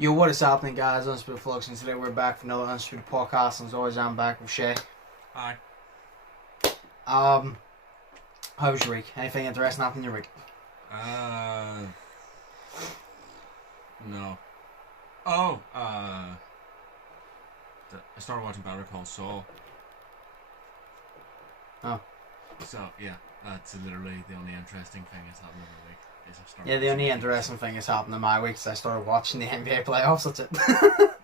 Yo, what is happening, guys? Undisputed Vlogs, and today we're back for another Undisputed podcast, and as always, I'm back with Shay. Hi. How was your week? Anything interesting happened in your week? No. Oh, I started watching Better Call Saul. Oh. So, yeah, that's literally the only interesting thing that's happened in my week. Yeah, the only interesting thing that's happened in my week is I started watching the NBA playoffs, that's it.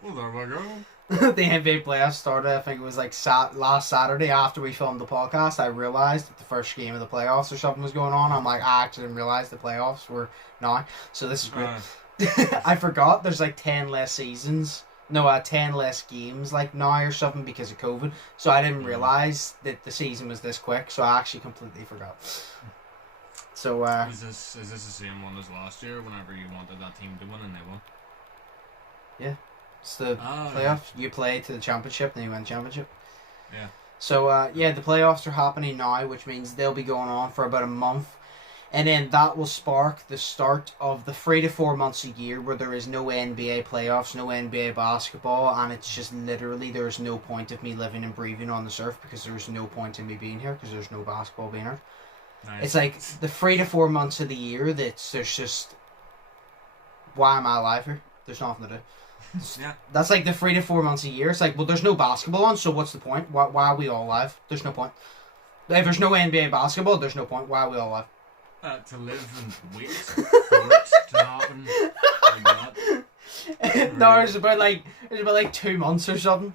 Well, there we go. The NBA playoffs started, I think it was like last Saturday after we filmed the podcast. I realised that the first game of the playoffs or something was going on. I'm like, I actually didn't realise the playoffs were now. So this is great. I forgot there's like 10 less seasons. No, 10 less games like now or something because of COVID. So I didn't realise that the season was this quick. So I actually completely forgot. So Is this the same one as last year whenever you wanted that team to win and they won? Yeah. It's the playoffs. You play to the championship, then you win the championship. Yeah. So, yeah, the playoffs are happening now, which means they'll be going on for about a month. And then that will spark the start of the 3 to 4 months a year where there is no NBA playoffs, no NBA basketball, and it's just literally there's no point of me living and breathing on this earth because there's no point in me being here because there's no basketball being here. Nice. It's like the 3 to 4 months of the year there's just, why am I alive here? There's nothing to do. Yeah. That's like the 3 to 4 months a year. It's like, well, there's no basketball on, so what's the point? Why are we all alive? There's no point. If there's no NBA basketball, there's no point. Why are we all alive? To live and wait for it to happen. No, it's about like 2 months or something.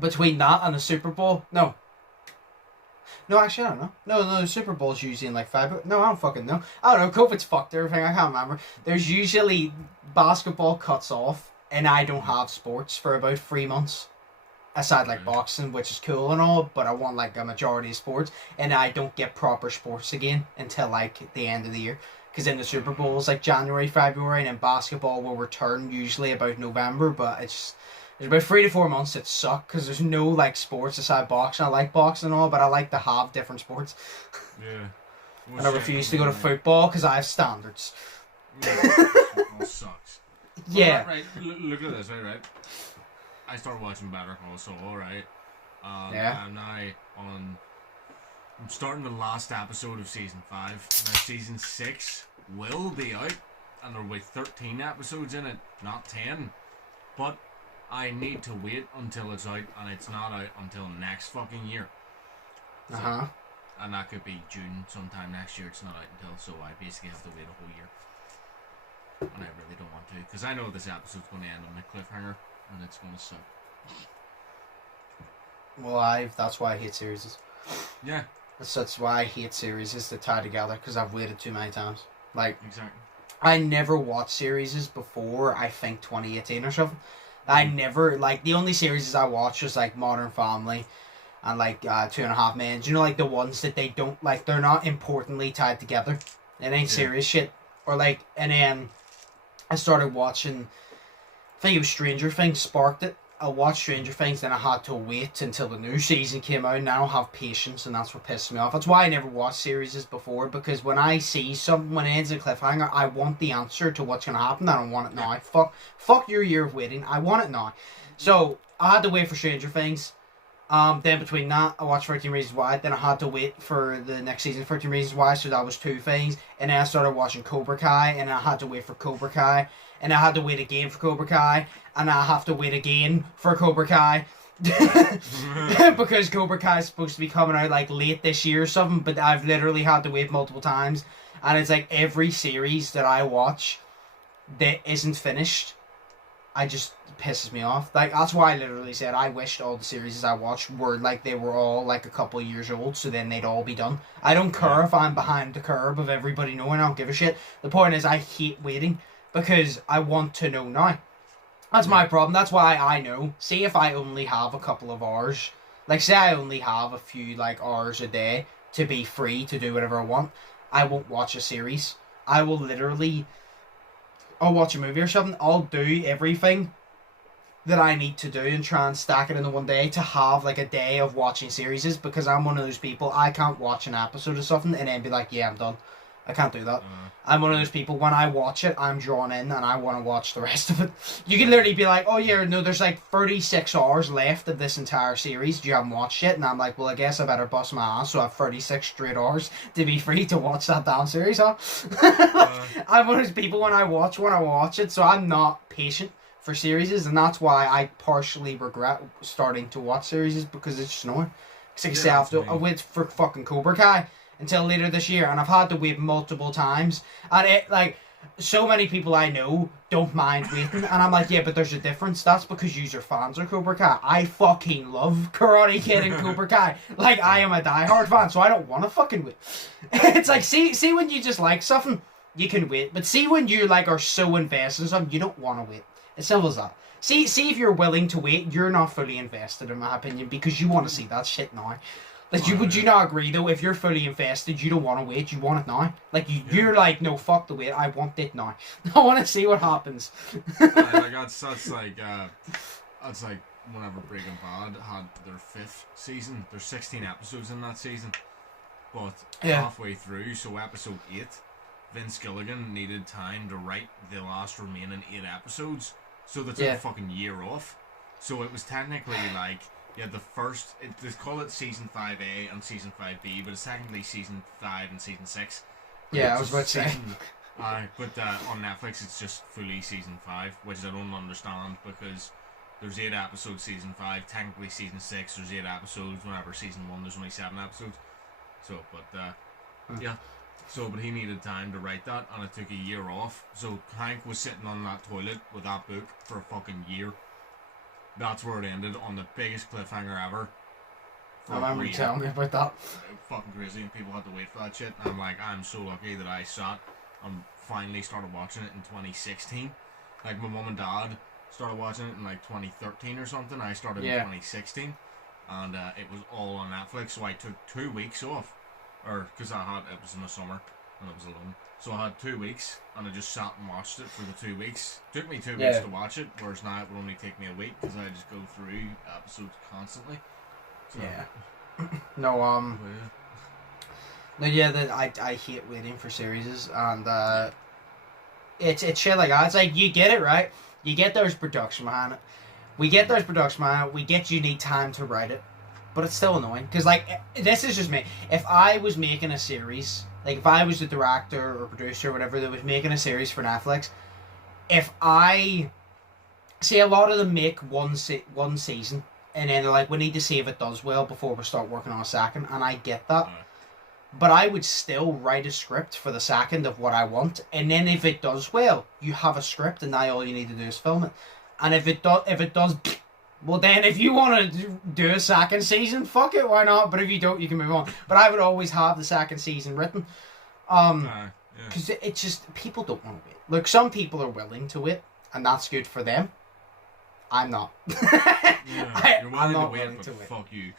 Between that and the Super Bowl. No, actually, I don't know. No, the Super Bowl's usually in like February. No, I don't fucking know. I don't know. COVID's fucked everything. I can't remember. There's usually basketball cuts off, and I don't have sports for about 3 months. Aside like boxing, which is cool and all, but I want like a majority of sports, and I don't get proper sports again until like the end of the year. Because then the Super Bowl is like January, February, and then basketball will return usually about November. But it's there's about 3 to 4 months that suck because there's no like sports aside boxing. I like boxing and all, but I like to have different sports. Yeah. And I refuse to go to football because I have standards. Football sucks. Yeah. Right. Look at this, right? I started watching Better Call Saul, right? Yeah. And I'm starting the last episode of season 5. Now season 6 will be out, and there will be 13 episodes in it, not 10. But I need to wait until it's out, and it's not out until next fucking year. So, and that could be June sometime next year. It's not out until, so I basically have to wait a whole year. And I really don't want to, because I know this episode's going to end on a cliffhanger, and it's going to suck. Well, that's why I hate series. Yeah. That's why I hate series that tie together because I've waited too many times. Like, exactly. I never watched series before, I think, 2018 or something. I never, like, the only series I watched was, like, Modern Family and, like, 2.5 Men. You know, like, the ones that they don't, like, they're not importantly tied together. It ain't serious shit. Or, like, and then I started watching, I think it was Stranger Things sparked it. I watched Stranger Things, then I had to wait until the new season came out, and I don't have patience, and that's what pisses me off. That's why I never watched series before, because when I see something, when it ends in a cliffhanger, I want the answer to what's going to happen. I don't want it now. Fuck your year of waiting. I want it now. So, I had to wait for Stranger Things. Then between that, I watched 13 Reasons Why. Then I had to wait for the next season, 13 Reasons Why, so that was 2 things. And then I started watching Cobra Kai, and I had to wait for Cobra Kai. And I had to wait again for Cobra Kai, and I have to wait again for Cobra Kai. Because Cobra Kai is supposed to be coming out like late this year or something, but I've literally had to wait multiple times. And it's like every series that I watch that isn't finished, I just pisses me off. Like, that's why I literally said I wished all the series I watched were like they were all like a couple of years old, so then they'd all be done. I don't care if I'm behind the curve of everybody knowing. I don't give a shit. The point is I hate waiting because I want to know now. That's my problem. That's why I know. Say if I only have a couple of hours, like say I only have a few like hours a day to be free to do whatever I want, I won't watch a series. I will literally, I'll watch a movie or something. I'll do everything that I need to do and try and stack it into one day to have like a day of watching series, because I'm one of those people, I can't watch an episode of something and then be like, yeah, I'm done. I can't do that. I'm one of those people, when I watch it, I'm drawn in and I want to watch the rest of it. You can literally be like, oh yeah, no, there's like 36 hours left of this entire series. You haven't watched it? And I'm like, well, I guess I better bust my ass so I have 36 straight hours to be free to watch that damn series, huh? I'm one of those people, when I watch it, so I'm not patient for series, and that's why I partially regret starting to watch series, because it's just annoying. Because like I say, I wait for fucking Cobra Kai until later this year, and I've had to wait multiple times, and it, like, so many people I know don't mind waiting, and I'm like, yeah, but there's a difference. That's because you're fans of Cobra Kai. I fucking love Karate Kid and Cobra Kai. Like, I am a diehard fan, so I don't want to fucking wait. It's like, see when you just like something, you can wait, but see when you, like, are so invested in something, you don't want to wait. As simple as that. See if you're willing to wait, you're not fully invested, in my opinion, because you want to see that shit now. Like, would you not agree, though? If you're fully invested, you don't want to wait, you want it now. Like, you're like, no, fuck the wait, I want it now. I want to see what happens. Like, that's like whenever Breaking Bad had their 5th season. There's 16 episodes in that season. But halfway through, so episode 8, Vince Gilligan needed time to write the last remaining 8 episodes. So they took a fucking year off. So it was technically like, they call it Season 5A and Season 5B, but it's technically Season 5 and Season 6. Yeah, I was about to say. But on Netflix it's just fully Season 5, which I don't understand, because there's 8 episodes Season 5, technically Season 6, there's 8 episodes, whenever Season 1 there's only 7 episodes. So, but he needed time to write that, and it took a year off. So Hank was sitting on that toilet with that book for a fucking year. That's where it ended, on the biggest cliffhanger ever. I remember you telling me about that. Fucking crazy, and people had to wait for that shit. And I'm like, I'm so lucky that I sat and finally started watching it in 2016. Like, my mum and dad started watching it in like 2013 or something. I started in 2016, and it was all on Netflix. So I took 2 weeks off. Because it was in the summer and it was alone. So I had 2 weeks and I just sat and watched it for the 2 weeks. Took me 2 weeks to watch it, whereas now it would only take me a week because I just go through episodes constantly. So, I hate waiting for series, and it's shit like that. It's like, you get it, right? You get there's production behind it. We get there's production behind it. We get you need time to write it. But it's still annoying, because, like, this is just me. If I was making a series, like, if I was the director or producer or whatever that was making a series for Netflix, if I... See, a lot of them make one season, and then they're like, we need to see if it does well before we start working on a second, and I get that. But I would still write a script for the second of what I want, and then if it does well, you have a script, and now all you need to do is film it. And if it does... Well, then, if you want to do a second season, fuck it, why not? But if you don't, you can move on. But I would always have the second season written. Because it's just, people don't want to wait. Look, some people are willing to wait, and that's good for them. I'm not. You're willing to wait, but fuck you.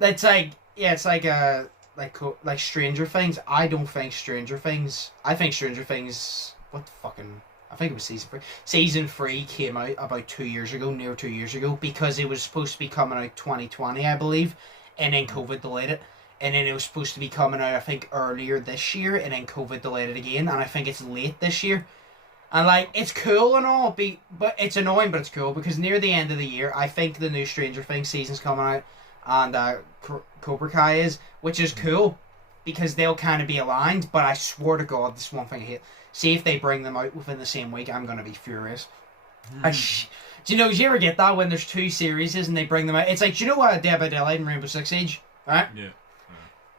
It's like, it's like Stranger Things. I don't think Stranger Things... I think Stranger Things... I think it was season 3. Season 3 came out about 2 years ago, near 2 years ago, because it was supposed to be coming out 2020, I believe, and then COVID delayed it. And then it was supposed to be coming out, I think, earlier this year, and then COVID delayed it again, and I think it's late this year. And, like, it's cool and all, but it's annoying, but it's cool, because near the end of the year, I think the new Stranger Things season's coming out, and Cobra Kai is, which is cool, because they'll kind of be aligned, but I swear to God, this is one thing I hate. See if they bring them out within the same week, I'm going to be furious. Do you ever get that when there's 2 series and they bring them out? It's like, do you know what Dead by Daylight and Rainbow Six Siege? Right? Yeah.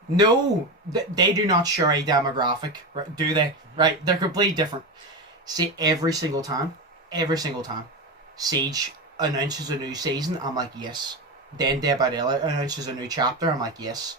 No, they do not share a demographic, do they? Right? They're completely different. See, every single time, Siege announces a new season, I'm like, yes. Then Dead by Daylight announces a new chapter, I'm like, yes.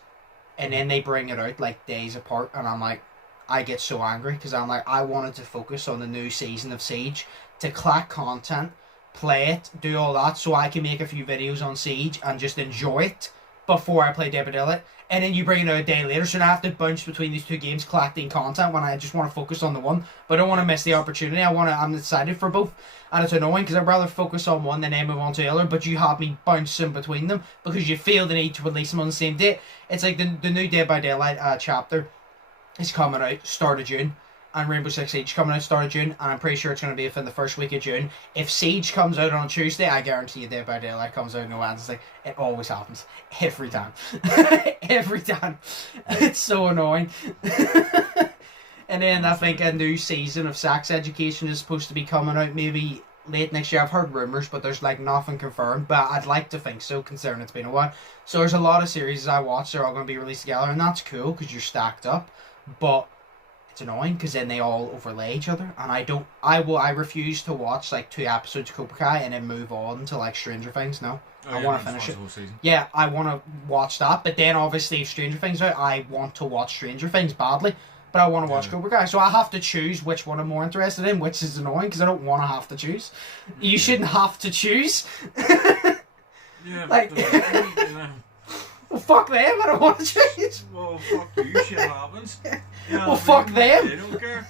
And then they bring it out like days apart, and I'm like, I get so angry, because I'm like, I wanted to focus on the new season of Siege, to collect content, play it, do all that, so I can make a few videos on Siege and just enjoy it before I play Dead by Daylight. And then you bring it out a day later, so now I have to bounce between these 2 games collecting content when I just want to focus on the one. But I don't want to miss the opportunity. I'm excited for both. And it's annoying, because I'd rather focus on one than then move on to the other, but you have me bouncing between them because you feel the need to release them on the same date. It's like the new Dead by Daylight chapter. is coming out start of June, and Rainbow Six Siege coming out start of June, and I'm pretty sure it's going to be within the first week of June. If Siege comes out on Tuesday, I guarantee you Dead by Daylight comes out on Wednesday. It always happens. Every time. Every time. It's so annoying. And then I think a new season of Sex Education is supposed to be coming out maybe late next year. I've heard rumours, but there's like nothing confirmed. But I'd like to think so, considering it's been a while. So there's a lot of series I watch. They're all going to be released together, and that's cool because you're stacked up. But it's annoying because then they all overlay each other, and I refuse to watch like 2 episodes of Cobra Kai and then move on to like Stranger Things. No, I want to finish it. Yeah, I want to watch that. But then obviously if Stranger Things out, I want to watch Stranger Things badly. But I want to watch Cobra Kai, so I have to choose which one I'm more interested in, which is annoying because I don't want to have to choose. You shouldn't have to choose. Yeah, like, well, fuck them, I don't want to choose. Well, fuck you, shit happens. Yeah, well, fuck them. They don't care.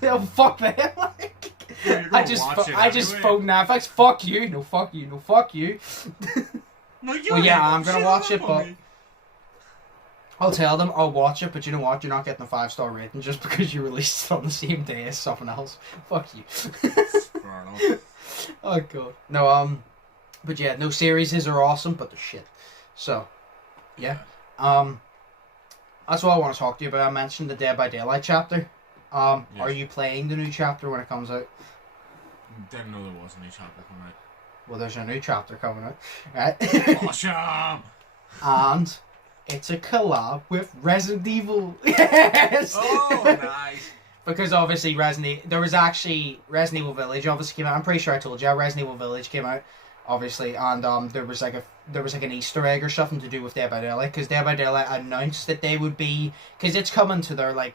Well, fuck them. Like, Yeah, I just phone Netflix. Fuck you. No, fuck you. No, fuck you. No, you well, yeah, I'm gonna watch it, but I'll tell them I'll watch it, but you know what? You're not getting a 5-star rating just because you released it on the same day as something else. Fuck you. Fair enough. Oh god. No, but yeah, no, series are awesome, but they're shit. So, yeah. That's what I want to talk to you about. I mentioned the Dead by Daylight chapter. Yes. Are you playing the new chapter when it comes out? Didn't know there was a new chapter coming out. Well, there's a new chapter coming out, right? Awesome! And it's a collab with Resident Evil. Yes! Oh, nice! Because obviously there was actually Resident Evil Village obviously came out. I'm pretty sure I told you Resident Evil Village came out, obviously, and there was like an Easter egg or something to do with Dead by Daylight, because Dead by Daylight announced that they would be, because it's coming to their like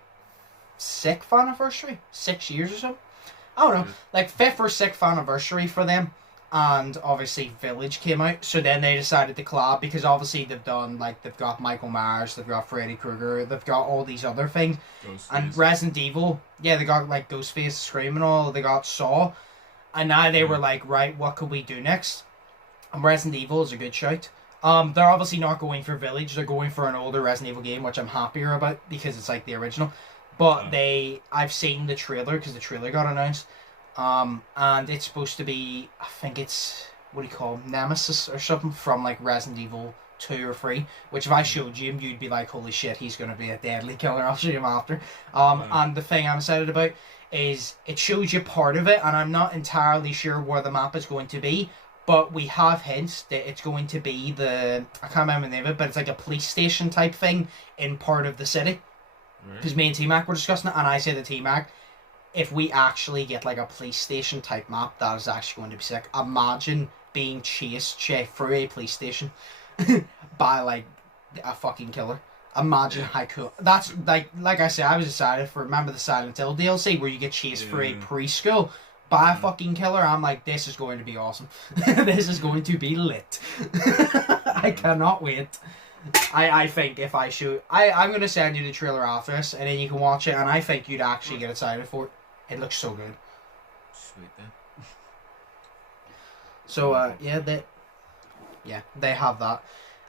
6th anniversary, 6 years or so. I don't know, like 5th or 6th anniversary for them. And obviously Village came out, so then they decided to collab, because obviously they've got Michael Myers, they've got Freddy Krueger, they've got all these other things. Ghostface. And Resident Evil, yeah, they got like Ghostface, Scream and all, they got Saw. And now they were like, right, what could we do next? And Resident Evil is a good shout. They're obviously not going for Village, they're going for an older Resident Evil game, which I'm happier about, because it's like the original. But I've seen the trailer, because the trailer got announced. And it's supposed to be, I think it's, what do you call him, Nemesis or something from like Resident Evil 2 or 3, which if I showed you him, you'd be like, holy shit, he's going to be a deadly killer. I'll show him after. And the thing I'm excited about is it shows you part of it, and I'm not entirely sure where the map is going to be, but we have hints that it's going to be I can't remember the name of it, but it's like a police station type thing in part of the city. Because me and T-Mac were discussing it, and I said to T-Mac, if we actually get like a police station type map, that is actually going to be sick. Imagine being chased through a police station by like a fucking killer. Imagine how cool. That's like I said, I was excited for, remember the Silent Hill DLC where you get chased through a preschool by a fucking killer? I'm like, this is going to be awesome. This is going to be lit. I cannot wait. I think if I shoot, I'm going to send you the trailer after this, and then you can watch it, and I think you'd actually get excited for it. It looks so good. Sweet then. So they have that.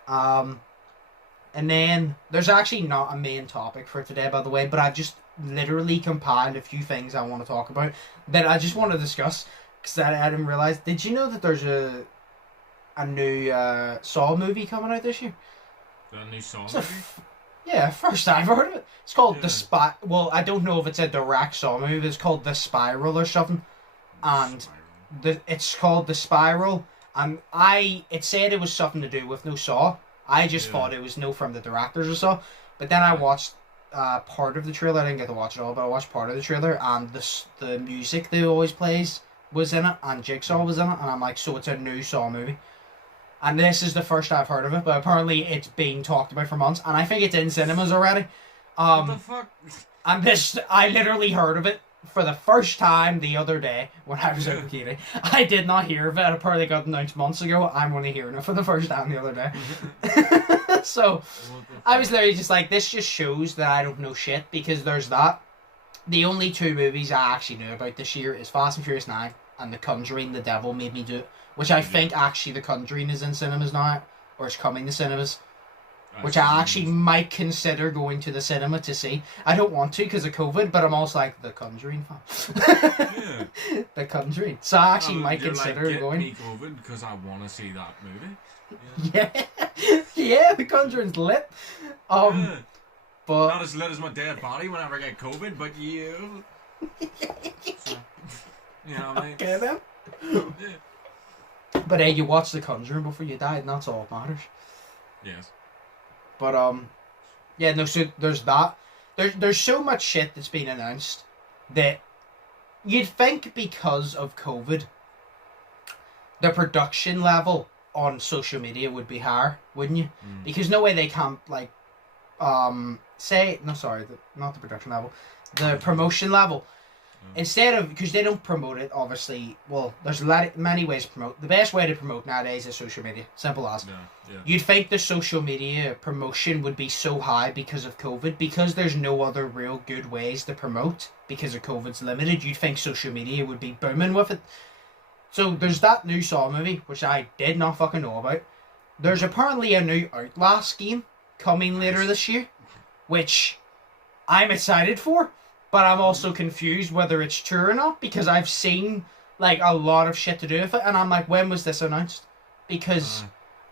And then there's actually not a main topic for today, by the way, but I've just literally compiled a few things I want to talk about that I just want to discuss, because I didn't realize. Did you know that there's a new Saw movie coming out this year? A new Saw movie? Yeah, first I've heard of it. It's called The Spy. Well, I don't know if it's a direct Saw movie. It's called The Spiral or something. And it's called The Spiral. And it said it was something to do with no Saw. I just thought it was from the directors or so. But then I watched part of the trailer. I didn't get to watch it all, but I watched part of the trailer. And the music they always plays was in it. And Jigsaw was in it. And I'm like, so it's a new Saw movie. And this is the first I've heard of it, but apparently it's being talked about for months, and I think it's in cinemas already. What the fuck? And I literally heard of it for the first time the other day when I was out with Katie. I did not hear of it. It apparently got announced months ago. I'm only hearing it for the first time the other day. So I was literally just like, this just shows that I don't know shit, because there's that. The only 2 movies I actually knew about this year is Fast and Furious 9 and The Conjuring, The Devil Made Me Do It. Which I think actually The Conjuring is in cinemas now, or it's coming to cinemas. which I actually might consider going to the cinema to see. I don't want to because of COVID, but I'm also like the Conjuring fan. Yeah. The Conjuring. So I actually might consider like, going. Me COVID because I want to see that movie. Yeah. Yeah, the Conjuring's lit. Yeah. But not as lit as my dead body whenever I get COVID, but you. So, you know what I mean? Okay then. Yeah. But hey, you watched the Conjuring before you died, and that's all that matters. Yes. But yeah, no. So there's that. There's so much shit that's been announced that you'd think because of COVID, the production level on social media would be higher, wouldn't you? Because no way they can't like say no. Sorry, not the production level, the promotion level. Instead of, because they don't promote it, obviously, well, there's many ways to promote. The best way to promote nowadays is social media. Simple as. Yeah. You'd think the social media promotion would be so high because of COVID, because there's no other real good ways to promote because of COVID's limited. You'd think social media would be booming with it. So there's that new Saw movie, which I did not fucking know about. There's apparently a new Outlast game coming later this year, which I'm excited for. But I'm also confused whether it's true or not, because I've seen like a lot of shit to do with it, and I'm like, when was this announced? Because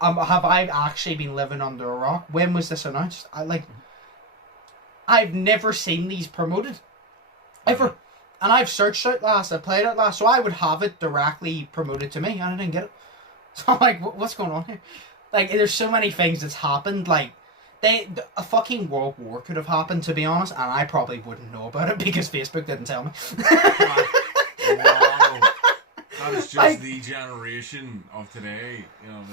have I actually been living under a rock? When was this announced? I've never seen these promoted ever, and I've searched Outlast, I played Outlast, so I would have it directly promoted to me, and I didn't get it. So I'm like, what's going on here? Like, there's so many things that's happened, like. A fucking world war could have happened, to be honest, and I probably wouldn't know about it because Facebook didn't tell me. Wow. That is just like, the generation of today, you know what I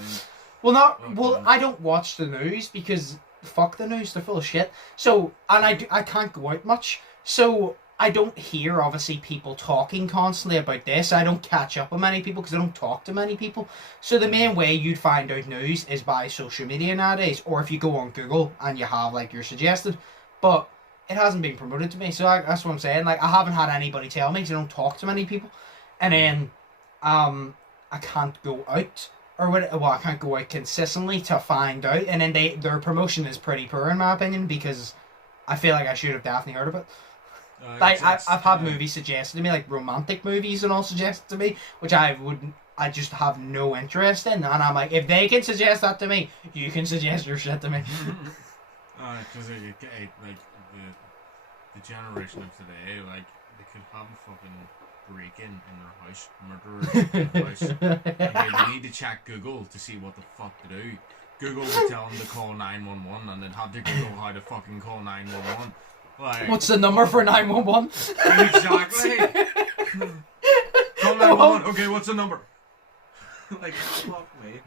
mean? Well, I don't watch the news because fuck the news, they're full of shit. So, and I can't go out much, so I don't hear, obviously, people talking constantly about this. I don't catch up with many people because I don't talk to many people. So the main way you'd find out news is by social media nowadays, or if you go on Google and you have, like, your suggested. But it hasn't been promoted to me, so that's what I'm saying. Like, I haven't had anybody tell me because I don't talk to many people. And then, I can't go out, I can't go out consistently to find out. And then their promotion is pretty poor, in my opinion, because I feel like I should have definitely heard of it. Like I've had movies suggested to me, like romantic movies and all suggested to me, which I just have no interest in, and I'm like, if they can suggest that to me, you can suggest your shit to me. Because like the generation of today, like they could have a fucking break-in in their house, murderers in their house. Like, they need to check Google to see what the fuck to do. Google would tell them to call 911, and they'd have to Google how to fucking call 911. Like, what's the number for 911? Exactly. Call 911. Okay, what's the number? Like, fuck me.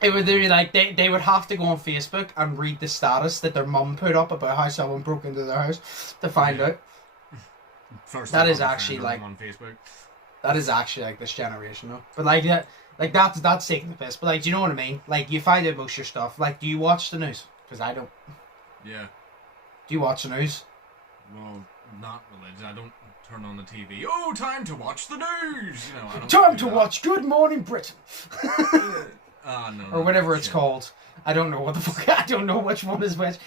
It would be like they would have to go on Facebook and read the status that their mum put up about how someone broke into their house to find out. First, that is actually like on Facebook. That is actually like this generation, though. But like that, that's taking the piss. But like, do you know what I mean? Like, you find out most of your stuff. Like, do you watch the news? Because I don't. Yeah. Do you watch the news? Well, not religious. I don't turn on the TV. Oh, time to watch the news! You know, I don't time to watch Good Morning Britain! No, or whatever it's called. I don't know what the fuck. I don't know which one is which.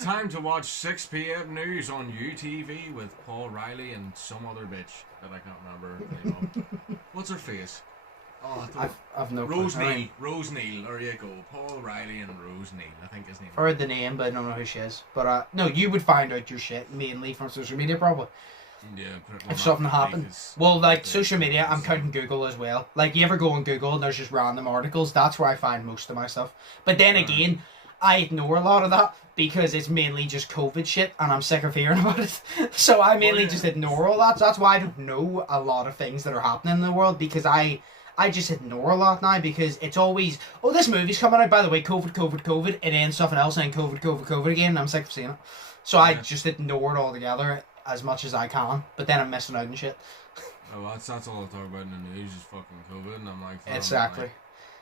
Time to watch 6 p.m. news on UTV with Paul Riley and some other bitch that I can't remember the name of. What's her face? Oh, I've no Rose clue. Neal. Rose Neal. There you go. Paul Riley and Rose Neal. I think his name. I've heard the name, but I don't know who she is. But no, you would find out your shit mainly from social media, probably. Yeah. If something happened. Well, like social media, I'm counting Google as well. Like, you ever go on Google and there's just random articles? That's where I find most of my stuff. But then again, I ignore a lot of that because it's mainly just COVID shit and I'm sick of hearing about it. So I mainly just ignore all that. So that's why I don't know a lot of things that are happening in the world, because I just ignore a lot now, because it's always, oh, this movie's coming out, by the way, COVID, and then something else, and then COVID again, and I'm sick of seeing it. So I just ignore it altogether as much as I can, but then I'm missing out and shit. Oh, that's all I talk about in the news is fucking COVID, and I'm like... Exactly.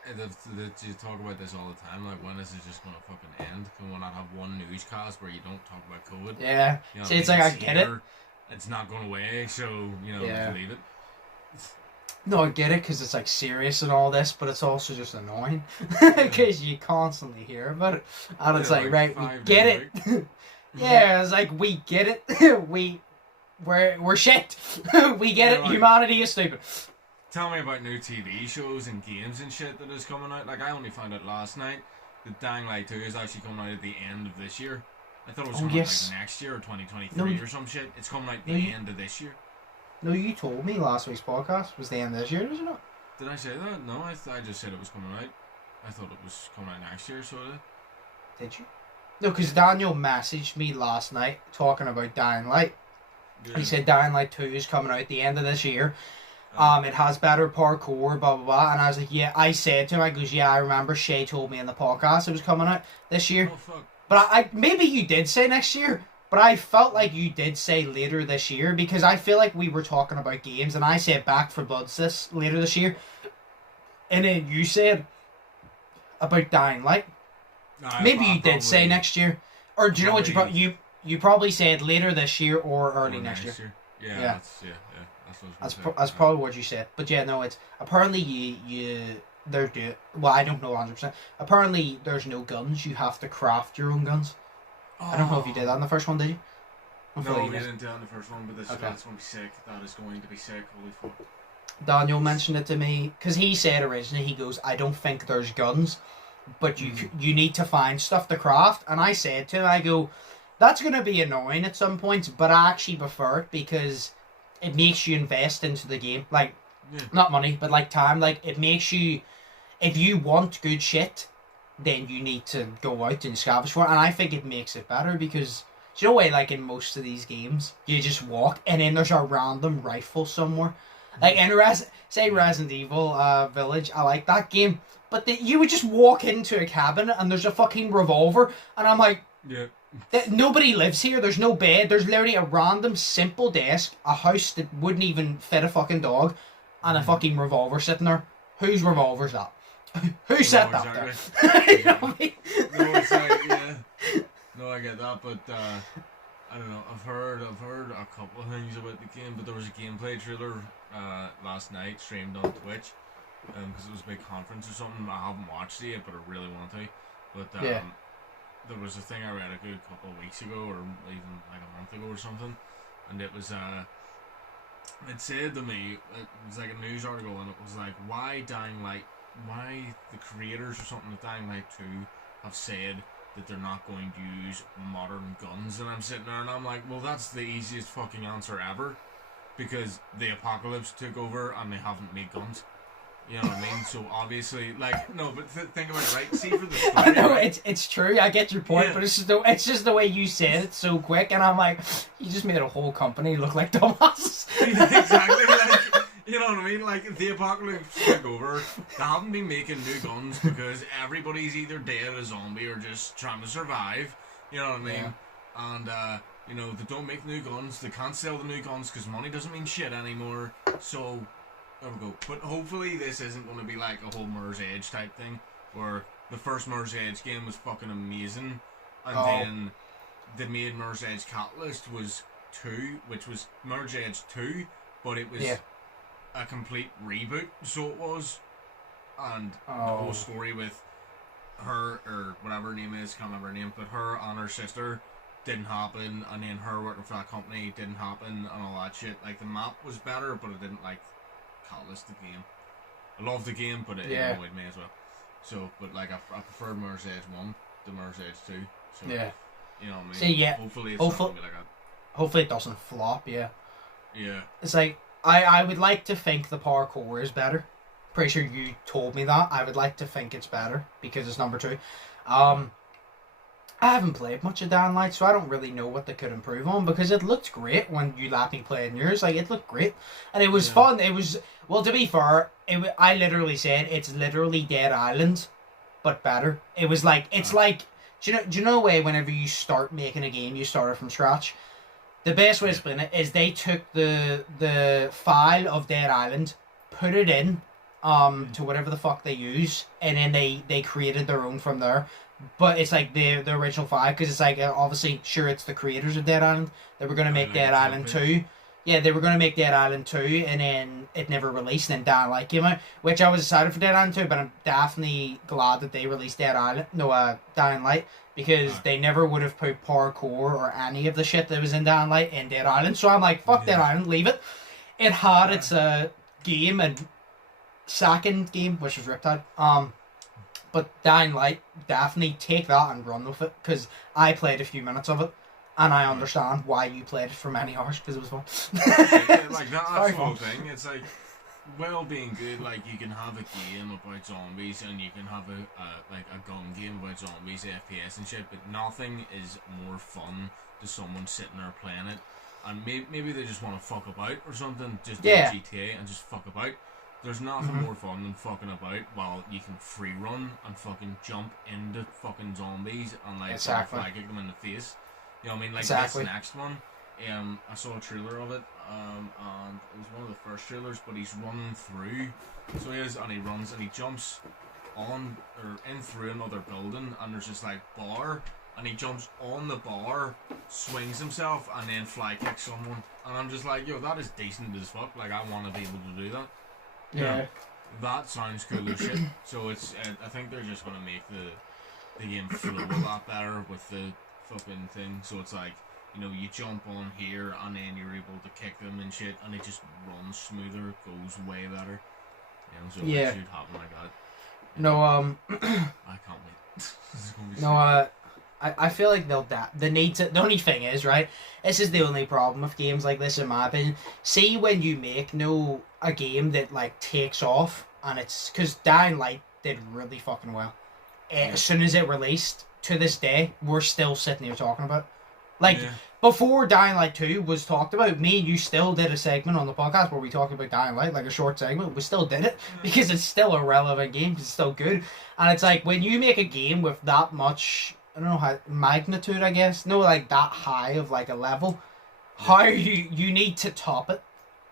You talk about this all the time, like, when is this just going to fucking end? Can we not have one newscast where you don't talk about COVID? Yeah. You know, see, it's like, I get it. It's not going away, so, you know, yeah. just leave it. No, I get it because it's like serious and all this, but it's also just annoying because you constantly hear about it, and it's like right, we get it. Yeah, it's like we get it. We're shit. We get it. Like, humanity is stupid. Tell me about new TV shows and games and shit that is coming out. Like, I only found out last night that Dying Light 2 is actually coming out at the end of this year. I thought it was coming out like next year or 2023 or some shit. It's coming out at the end of this year. No, you told me last week's podcast was the end of this year, did you not? Did I say that? No, I just said it was coming out. I thought it was coming out next year, so Did you? No, because Daniel messaged me last night talking about Dying Light. Yeah. He said Dying Light 2 is coming out at the end of this year. It has better parkour, blah, blah, blah. And I was like, yeah, I said to him, I goes, yeah, I remember Shay told me in the podcast it was coming out this year. Oh, fuck. But I maybe you did say next year, but I felt like you did say later this year because I feel like we were talking about games and I said Back for Blood's later this year. And then you said about Dying Light. Maybe you did say next year. Or do you know what you probably said later this year or early next year? Yeah. That's probably what you said. But yeah, no, it's apparently they're doing. Well, I don't know 100%. Apparently, there's no guns. You have to craft your own guns. I don't know if you did that in the first one, did you? No, we didn't do that in the first one, but that's going to be sick. That is going to be sick. Holy fuck. Daniel mentioned it to me because he said originally, he goes, I don't think there's guns, but you need to find stuff to craft. And I said to him, I go, that's going to be annoying at some points, but I actually prefer it because it makes you invest into the game. Like, not money, but like time. Like, it makes you, if you want good shit, then you need to go out and scavenge for it. And I think it makes it better because, do you know, way like in most of these games, you just walk and then there's a random rifle somewhere. Like in Resident Evil Village, I like that game. But you would just walk into a cabin and there's a fucking revolver, and I'm like, nobody lives here. There's no bed. There's literally a random simple desk, a house that wouldn't even fit a fucking dog, and a fucking revolver sitting there. Whose revolver's that? Who set that there? You know what I mean? No, it's like, yeah. No, I get that, but I don't know. I've heard a couple of things about the game, but there was a gameplay trailer last night streamed on Twitch because it was a big conference or something. I haven't watched it yet, but I really want to. But there was a thing I read a good couple of weeks ago, or even like a month ago or something, and it was it said to me, it was like a news article, and it was like, why the creators or something of Dying Light 2 have said that they're not going to use modern guns. And I'm sitting there and I'm like, well, that's the easiest fucking answer ever, because the apocalypse took over and they haven't made guns. You know what I mean? So obviously, like, no, but think about it, right? See, for the story, I know, right? it's true. I get your point, but it's just the way you said it so quick, and I'm like, you just made a whole company look like dumbasses. Exactly. Like, you know what I mean? Like, the apocalypse took over. They haven't been making new guns because everybody's either dead, a zombie, or just trying to survive. You know what I mean? Yeah. And you know, they don't make new guns. They can't sell the new guns because money doesn't mean shit anymore. So there we go. But hopefully this isn't going to be like a whole Mirror's Edge type thing, where the first Mirror's Edge game was fucking amazing, and then the made Mirror's Edge Catalyst was 2, which was Mirror's Edge 2, but it was a complete reboot, so it was, and the whole story with her, or whatever her name is, can't remember her name, but her and her sister didn't happen, and then her working for that company didn't happen, and all that shit. Like, the map was better, but it didn't, like, Catalyst the game. I love the game, but it annoyed me as well. So, but like, I prefer Mirror's Edge 1 to Mirror's Edge 2. So, you know what I mean? See, hopefully it's not gonna be like that. Hopefully it doesn't flop, Yeah. It's like, I would like to think the parkour is better. Pretty sure you told me that. I would like to think it's better because it's number 2. I haven't played much of Dying Light, so I don't really know what they could improve on, because it looked great when you let me play in yours. Like, it looked great. And it was fun. It was, well, to be fair, I literally said it's literally Dead Island, but better. It was like, it's like, do you know the way whenever you start making a game, you start it from scratch? The best way to explain it is they took the file of Dead Island, put it in to whatever the fuck they use, and then they created their own from there. But it's like the original file, because it's like, obviously, sure, it's the creators of Dead Island. They were going to make Dead Island 2. Yeah, they were going to make Dead Island 2, and then it never released, and then Dying Light came out, which I was excited for Dead Island 2, but I'm definitely glad that they released Dying Light, because they never would have put parkour or any of the shit that was in Dying Light in Dead Island, so I'm like, fuck Dead Island, leave it. It had its game and second game, which was Riptide, but Dying Light, definitely take that and run with it, because I played a few minutes of it. And I understand why you played it for many hours, because it was fun. Like that's the whole thing. It's like, well, being good, like you can have a game about zombies and you can have a gun game about zombies, FPS and shit, but nothing is more fun to someone sitting there playing it. And maybe they just want to fuck about or something, just do GTA and just fuck about. There's nothing more fun than fucking about while you can free run and fucking jump into fucking zombies and like flag kick them in the face. You know what I mean? Like this next one, I saw a trailer of it, and it was one of the first trailers, but he's running through, so he runs and he jumps on, or in through another building, and there's this like bar, and he jumps on the bar, swings himself, and then fly kicks someone, and I'm just like, yo, that is decent as fuck, like I want to be able to do that. Yeah. That sounds cool as shit, so it's, I think they're just going to make the game flow a lot better with the fucking thing, so it's like, you know, you jump on here and then you're able to kick them and shit, and it just runs smoother, goes way better. You know, so it should happen like that. I can't wait. I feel like the only thing is, right, this is the only problem with games like this in my opinion. See, when you make a game that like takes off, and it's because Dying Light did really fucking well. As soon as it released, to this day, we're still sitting here talking about. Like, before Dying Light 2 was talked about, me and you still did a segment on the podcast where we talked about Dying Light, like a short segment. We still did it, because it's still a relevant game, because it's still good. And it's like, when you make a game with that much, I don't know how, magnitude, I guess, like that high of like a level, how you need to top it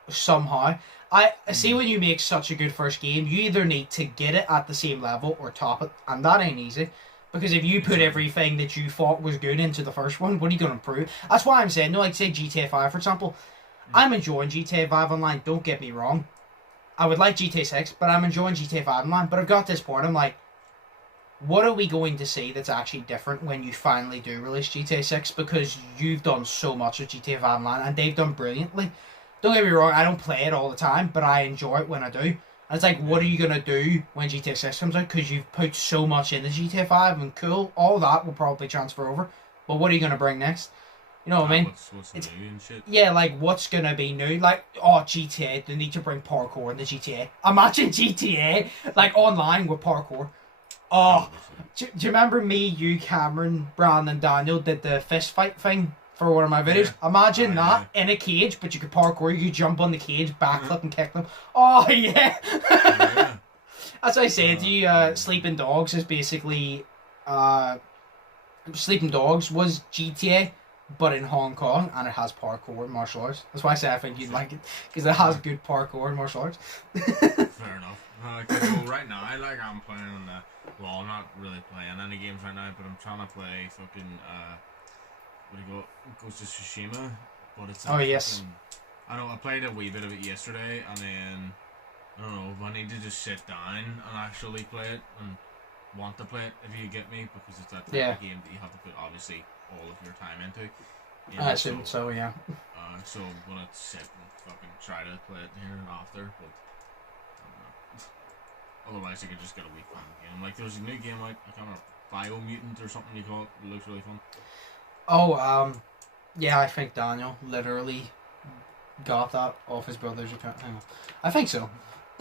somehow. I see, when you make such a good first game, you either need to get it at the same level or top it, and that ain't easy. Because if you put everything that you thought was good into the first one, what are you going to improve? That's why I'm saying, like say GTA 5 for example. I'm enjoying GTA 5 Online, don't get me wrong. I would like GTA 6, but I'm enjoying GTA 5 Online. But I've got this point, I'm like, what are we going to see that's actually different when you finally do release GTA 6? Because you've done so much with GTA 5 Online, and they've done brilliantly. Don't get me wrong, I don't play it all the time, but I enjoy it when I do. And it's like, what are you going to do when GTA 6 comes out? Because you've put so much into GTA 5, and cool, all that will probably transfer over. But what are you going to bring next? You know what I mean? What's new and shit? Yeah, like, what's going to be new? Like, GTA, they need to bring parkour into GTA. Imagine GTA, like, online with parkour. Do you remember me, you, Cameron, Brandon, Daniel did the fist fight thing for one of my videos? Imagine that in a cage, but you could parkour, you could jump on the cage, backflip and kick them. Oh yeah. That's what I said to you. Sleeping Dogs is basically Sleeping Dogs was GTA, but in Hong Kong, and it has parkour and martial arts. That's why I say I think you'd like it, because it has good parkour and martial arts. Fair enough. Well, right now, I'm playing. Well, I'm not really playing any games right now, but I'm trying to play fucking. What do you go? Ghost of Tsushima, but it's. Yes. I know. I played a wee bit of it yesterday, and then I don't know. I need to just sit down and actually play it and want to play it. If you get me, because it's that type of game that you have to put obviously all of your time into. I assume so. Yeah. So I'm gonna sit and fucking try to play it here after, but I don't know. Otherwise, I could just get a wee fun game. Like there's a new game out. I can't remember, Biomutant or something you call it. It looks really fun. Yeah, I think Daniel literally got that off his brother's account. Hang on. I think so.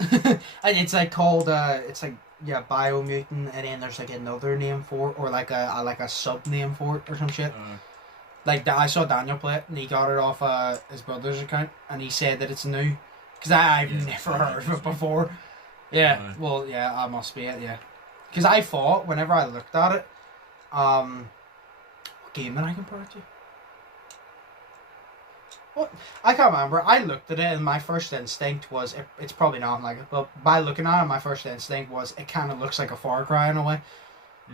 And it's like called, Biomutant, and then there's like another name for it, or like a sub name for it, or some shit. I saw Daniel play it, and he got it off his brother's account, and he said that it's new. Because I've never heard of it before. Yeah, I must be it, yeah. Because I thought, whenever I looked at it, game that I compare it to? What? I can't remember. I looked at it and my first instinct was it's probably not like it, but by looking at it, my first instinct was it kind of looks like a Far Cry in a way.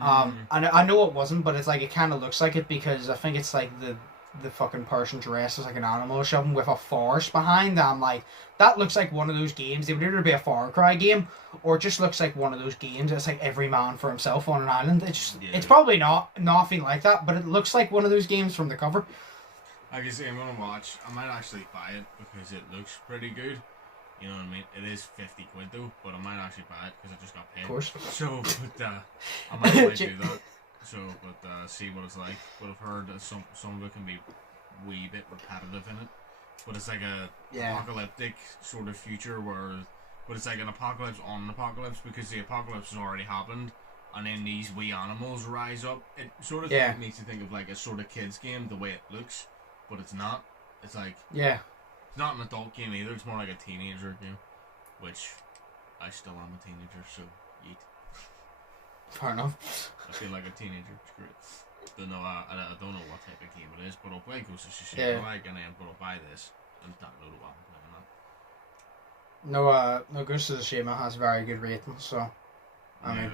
And I know it wasn't, but it's like it kind of looks like it because I think it's like the fucking person dressed as like an animal or something with a forest behind. I'm like, that looks like one of those games. It would either be a Far Cry game or it just looks like one of those games. It's like every man for himself on an island. It's probably not nothing like that, but it looks like one of those games from the cover. I can say I'm gonna watch. I might actually buy it because it looks pretty good. You know what I mean? It is 50 quid though, but I might actually buy it because I just got paid. Of course. So, but I might do that. So, but see what it's like. But I've heard that some of it can be a wee bit repetitive in it. But it's like a apocalyptic sort of future but it's like an apocalypse on an apocalypse because the apocalypse has already happened, and then these wee animals rise up. It sort of makes you think of like a sort of kids game the way it looks, but it's not. It's like it's not an adult game either. It's more like a teenager game, which I still am a teenager, so yeet. Fair enough. I feel like a teenager. It's great. Don't know. I don't know what type of game it is, but I'll play Ghost of Tsushima and then I'll buy this and download it while I'm playing that. No, Ghost of Tsushima has very good ratings, so I mean,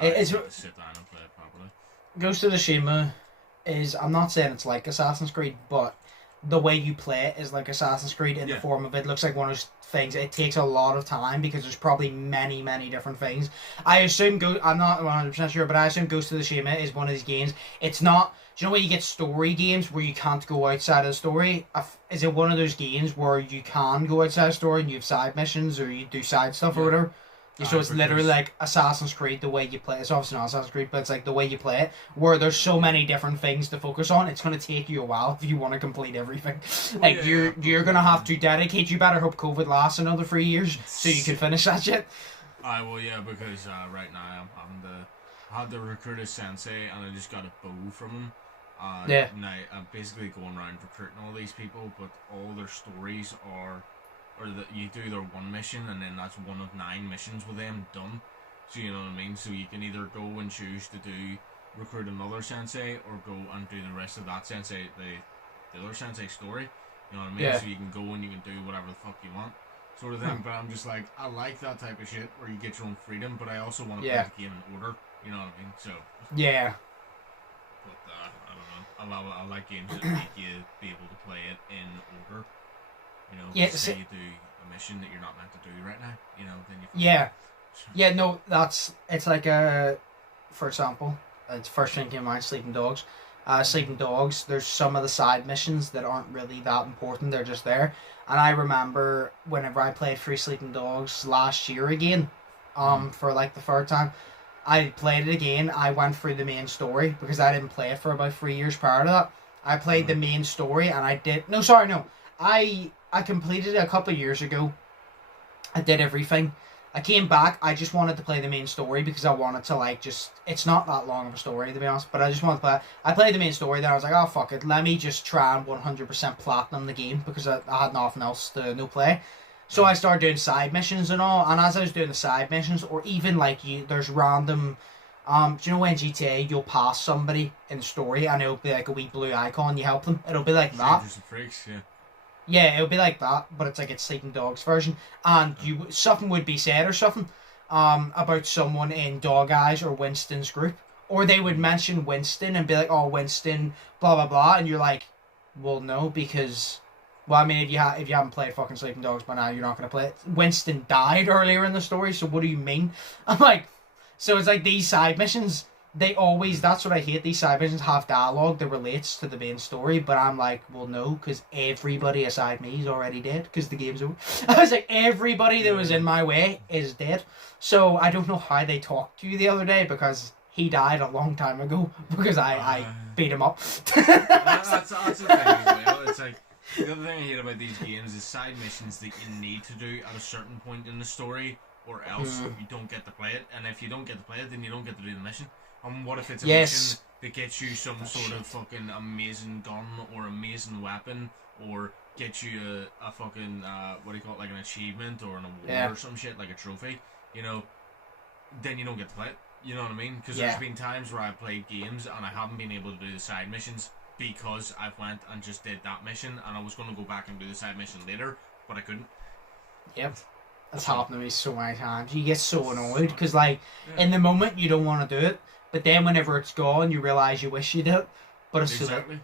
it's to sit down and play it properly. Ghost of Tsushima is. I'm not saying it's like Assassin's Creed, but the way you play it is like Assassin's Creed in the form of it looks like one of those things. It takes a lot of time because there's probably many different things. I assume I'm not 100% sure, but I assume Ghost of Tsushima is one of these games. It's not. Do you know where you get story games where you can't go outside of the story? Is it one of those games where you can go outside the story and you have side missions or you do side stuff or whatever? So it's literally like Assassin's Creed, the way you play. It's obviously not Assassin's Creed, but it's like the way you play it, where there's so many different things to focus on. It's going to take you a while if you want to complete everything. Like you're going to have to dedicate. You better hope COVID lasts another 3 years so you can finish that shit. Because right now I had to recruit a sensei and I just got a bow from him. Now I'm basically going around recruiting all these people, but all their stories are. Or that you do their one mission and then that's one of 9 missions with them done. So you know what I mean? So you can either go and choose to recruit another sensei or go and do the rest of that sensei, the other sensei story. You know what I mean? Yeah. So you can go and you can do whatever the fuck you want. Sort of thing. But I'm just like, I like that type of shit where you get your own freedom, but I also want to play the game in order. You know what I mean? So yeah. But I don't know. I like games that make you be able to play it in order. You know, say you do a mission that you're not meant to do right now, you know, then you no, it's like for example, it's first thing came to mind, Sleeping Dogs. Sleeping Dogs, there's some of the side missions that aren't really that important, they're just there. And I remember whenever I played through Sleeping Dogs last year again, for like the third time, I played it again. I went through the main story because I didn't play it for about 3 years prior to that. I played the main story and I completed it a couple of years ago. I did everything. I came back. I just wanted to play the main story because I wanted to it's not that long of a story to be honest, but I just wanted to play. I played the main story, then I was like, oh fuck it, let me just try and 100% platinum the game because I had nothing else to play. So I started doing side missions and all, and as I was doing the side missions, or even there's random, do you know when GTA you'll pass somebody in the story and it'll be like a wee blue icon, you help them, it'll be like that. Freaks, Yeah, it would be like that, but it's like it's Sleeping Dogs version, and something would be said or something, about someone in Dog Eyes or Winston's group, or they would mention Winston and be like, "Oh, Winston, blah blah blah," and you're like, "Well, no, because, well, I mean, if you haven't played fucking Sleeping Dogs by now, you're not gonna play it. Winston died earlier in the story, so what do you mean?" I'm like, so it's like these side missions. That's what I hate, these side missions have dialogue that relates to the main story, but I'm like, well, no, because everybody aside me is already dead, because the game's over. I was like, everybody that was in my way is dead. So I don't know how they talked to you the other day, because he died a long time ago, because I beat him up. That's the thing as well. It's like, the other thing I hate about these games is side missions that you need to do at a certain point in the story, or else you don't get to play it, and if you don't get to play it, then you don't get to do the mission. And what if it's a mission that gets you some sort of fucking amazing gun or amazing weapon, or gets you a fucking what do you call it, like an achievement or an award or some shit, like a trophy, you know, then you don't get to play it. You know what I mean? Because there's been times where I've played games and I haven't been able to do the side missions because I went and just did that mission, and I was going to go back and do the side mission later, but I couldn't. Yep. That's happened to me so many times. You get so annoyed because, in the moment you don't want to do it, but then whenever it's gone, you realise you wish you did it. But it's exactly.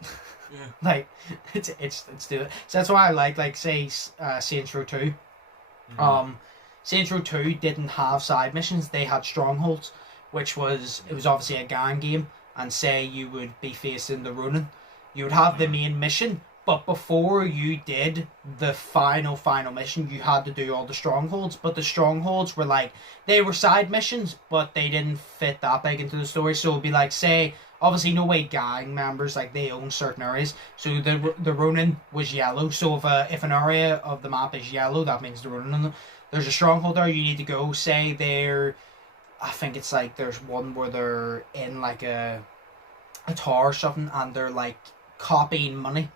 Yeah. Like, it's do it. So that's why I like say Saints Row 2. Saints Row 2 didn't have side missions. They had strongholds, which was it was obviously a gang game. And say you would be facing the Ronin, you would have the main mission. But before you did the final mission, you had to do all the strongholds. But the strongholds were like, they were side missions, but they didn't fit that big into the story. So it would be like, say, obviously no way gang members, like they own certain areas. So the Ronin was yellow. So if an area of the map is yellow, that means the Ronin. There's a stronghold there, you need to go. Say I think it's like there's one where they're in like a tower or something and they're like copying money.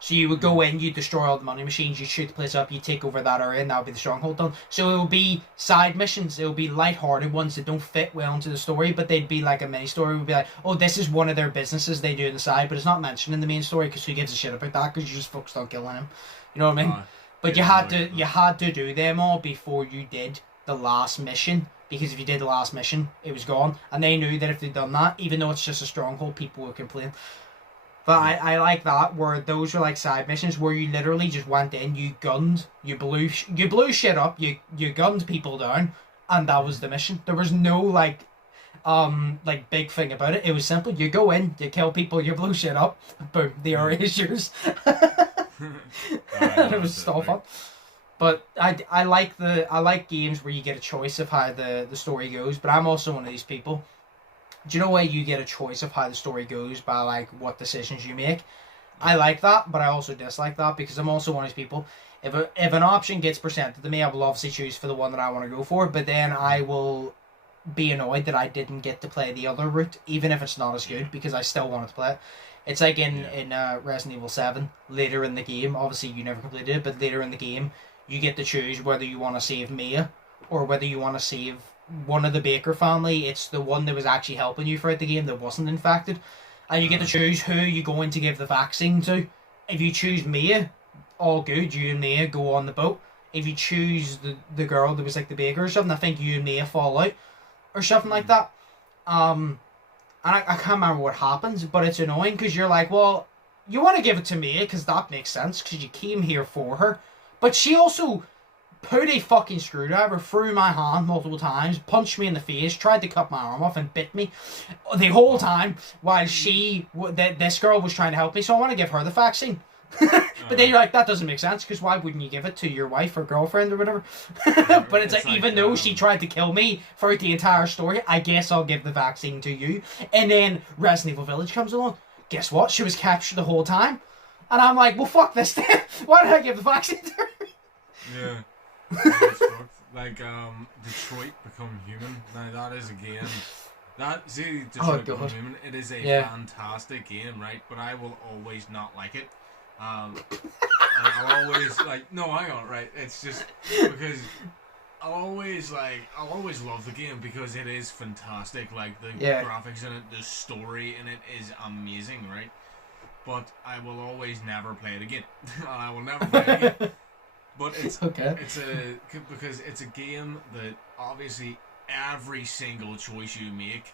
So you would go in, you destroy all the money machines, you shoot the place up, you take over that area, and that would be the stronghold done. So it will be side missions, it will be light-hearted ones that don't fit well into the story, but they'd be like a mini story. It would be like, oh, this is one of their businesses they do on the side, but it's not mentioned in the main story because who gives a shit about that? Because you're just focused on killing him. You know what I mean? But you had to do them all before you did the last mission. Because if you did the last mission, it was gone. And they knew that if they'd done that, even though it's just a stronghold, people would complain. But I like that, where those were like side missions where you literally just went in, you gunned, you blew shit up, you gunned people down, and that was the mission. There was no like big thing about it. It was simple. You go in, you kill people, you blow shit up, boom, the area is yours. And it was so fun. But I like games where you get a choice of how the story goes. But I'm also one of these people. Do you know why you get a choice of how the story goes by like what decisions you make? I like that, but I also dislike that because I'm also one of these people. If an option gets presented to me, I will obviously choose for the one that I want to go for. But then I will be annoyed that I didn't get to play the other route, even if it's not as good, because I still wanted to play it. It's like in Resident Evil 7, later in the game. Obviously, you never completed it, but later in the game, you get to choose whether you want to save Mia or whether you want to save one of the Baker family. It's the one that was actually helping you throughout the game that wasn't infected. And you get to choose who you're going to give the vaccine to. If you choose Mia, all good, you and Mia go on the boat. If you choose the girl that was like the Baker or something, I think you and Mia fall out or something like that. And I can't remember what happens, but it's annoying because you're like, well, you want to give it to Mia because that makes sense because you came here for her. But she also put a fucking screwdriver through my hand multiple times, punched me in the face, tried to cut my arm off and bit me the whole time while this girl was trying to help me. So I want to give her the vaccine. But then you're like, that doesn't make sense because why wouldn't you give it to your wife or girlfriend or whatever? But it's like, even though she tried to kill me throughout the entire story, I guess I'll give the vaccine to you. And then Resident Evil Village comes along. Guess what? She was captured the whole time. And I'm like, well, fuck this then. Why did I give the vaccine to her? Yeah. Like, Detroit Become Human. Now, that is a game. Detroit Become Human, it is a fantastic game, right? But I will always not like it. I'll always, like, no, hang on, right? It's just because I'll always love the game because it is fantastic. Like, the graphics in it, the story in it is amazing, right? But I will always never play it again. I will never play it again. But because it's a game that obviously every single choice you make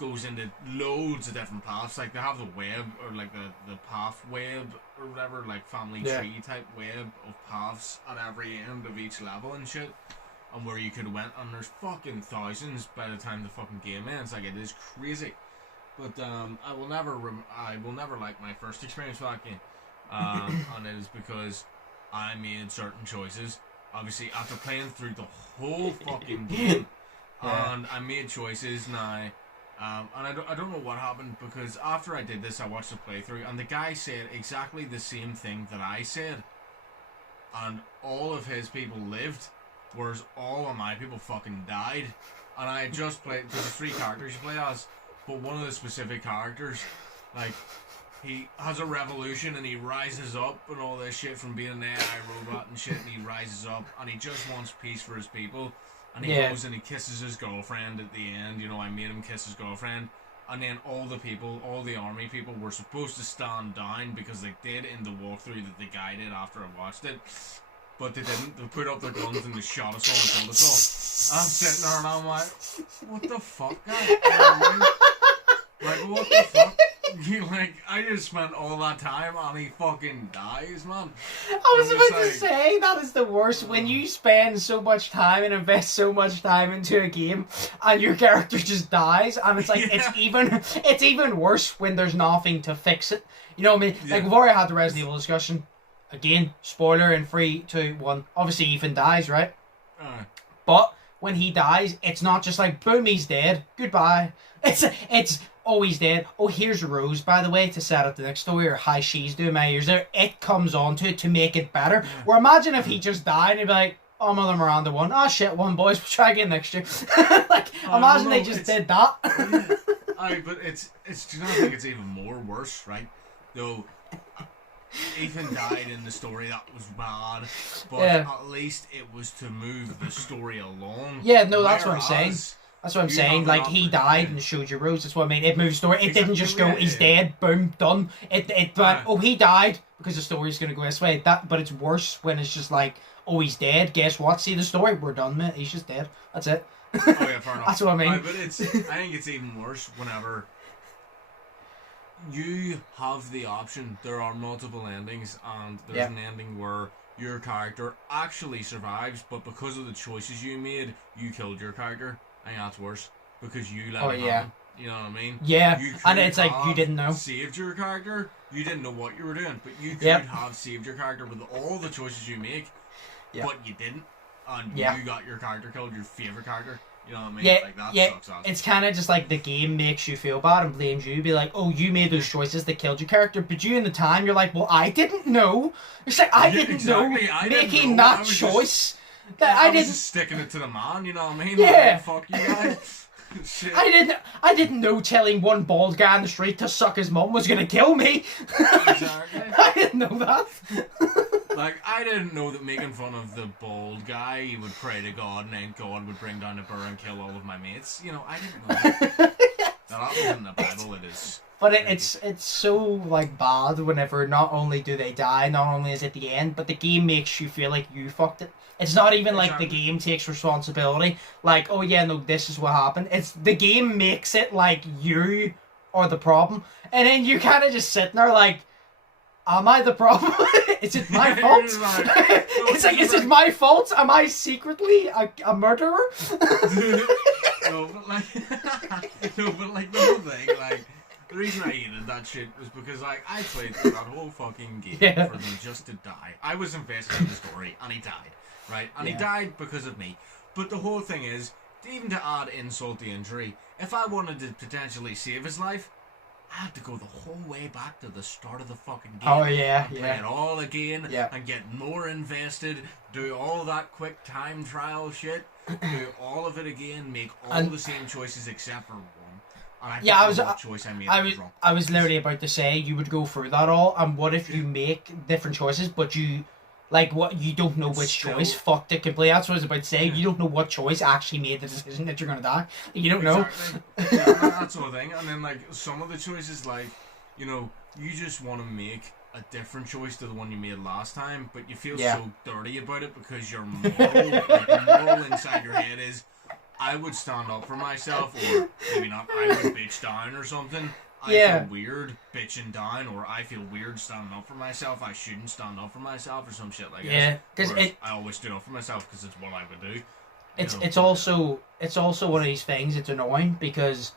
goes into loads of different paths. Like they have the web or like the path web or whatever, like family tree type web of paths at every end of each level and shit. And where you could have went, and there's fucking thousands by the time the fucking game ends. Like, it is crazy. But I will never like my first experience with that game. And it is because I made certain choices. Obviously, after playing through the whole fucking game, and I made choices now. And I don't know what happened because after I did this, I watched the playthrough, and the guy said exactly the same thing that I said, and all of his people lived, whereas all of my people fucking died. And I just played. There's 3 characters you play as, but one of the specific characters, like, he has a revolution and he rises up and all this shit from being an AI robot and shit, and he rises up and he just wants peace for his people. And he goes and he kisses his girlfriend at the end. You know, I made him kiss his girlfriend. And then all the army people were supposed to stand down because they did in the walkthrough that the guy did after I watched it. But they didn't. They put up their guns and they shot us all and killed us all. I'm sitting there and I'm like, what the fuck, guys? Like, what the fuck? I just spent all that time and he fucking dies, man. I was about to say, that is the worst. When you spend so much time and invest so much time into a game and your character just dies, and it's like, it's even worse when there's nothing to fix it. You know what I mean? Like, we've already had the Resident Evil discussion. Again, spoiler in 3, 2, 1. Obviously, Ethan dies, right? But when he dies, it's not just like, boom, he's dead. Goodbye. It's oh, he's dead. Oh, here's Rose, by the way, to set up the next story, or hi, she's doing my ears there. It comes onto it to make it better. Or imagine if he just died and he'd be like, oh, Mother Miranda won. Oh, shit, won, boys. We'll try again next year. Like, imagine they just did that. But it's, do you not think it's even more worse, right? Though, Ethan died in the story, that was bad, but at least it was to move the story along. Yeah, no, that's what I'm saying. That's what I'm saying. Like, he died and showed you Rose. That's what I mean. It moved the story. It didn't just go, he's dead, boom, done. It went, oh, he died because the story's going to go this way. But it's worse when it's just like, oh, he's dead. Guess what? See the story? We're done, mate. He's just dead. That's it. Oh, yeah, fair enough. That's what I mean. But I think it's even worse whenever you have the option. There are multiple endings, and there's an ending where your character actually survives, but because of the choices you made, you killed your character. I think that's worse because you let it happen. You know what I mean? Yeah, and it's like you didn't know. Saved your character. You didn't know what you were doing, but you could have saved your character with all the choices you make, but you didn't, and you got your character killed, your favorite character. You know what I mean? Yeah, like, that sucks. It's kind of just like the game makes you feel bad and blames you. Be like, oh, you made those choices that killed your character, but you in the time you're like, well, I didn't know. It's like I didn't know making that choice. I was just sticking it to the man, you know what I mean? Yeah. Like, fuck you guys. Shit. I didn't know telling one bald guy on the street to suck his mum was gonna kill me. Exactly. I didn't know that. Like, I didn't know that making fun of the bald guy, he would pray to God and then God would bring down a burr and kill all of my mates. You know, I didn't know that. Now, that was in the Bible, it is. But it's so, like, bad whenever not only do they die, not only is it the end, but the game makes you feel like you fucked it. It's not even like the game takes responsibility. Like, oh yeah, no, this is what happened. It's the game makes it like you are the problem. And then you kind of just sitting there like, am I the problem? Is it my fault? It's like, is it my fault? Am I secretly a murderer? No, but like the whole thing, like, the reason I hated that shit was because, like, I played through that whole fucking game for them just to die. I was invested in the story, and he died, right? And he died because of me. But the whole thing is, even to add insult to injury, if I wanted to potentially save his life, I had to go the whole way back to the start of the fucking game. Oh, yeah, and play it all again, and get more invested, do all that quick time trial shit, do all of it again, make all the same choices except for one. And I was literally about to say you would go through that all, and what if you make different choices, but you don't know which choice fucked it completely. That's what I was about to say. You don't know what choice actually made the decision that you're gonna die. You don't know. That sort of thing. And then, like, some of the choices, like, you know, you just want to make a different choice to the one you made last time, but you feel so dirty about it because your moral inside your head is, I would stand up for myself, or maybe not, I would bitch down or something. I feel weird bitching down, or I feel weird standing up for myself. I shouldn't stand up for myself, or some shit like that. Yeah, because I always stood up for myself because it's what I would do. It's also one of these things. It's annoying because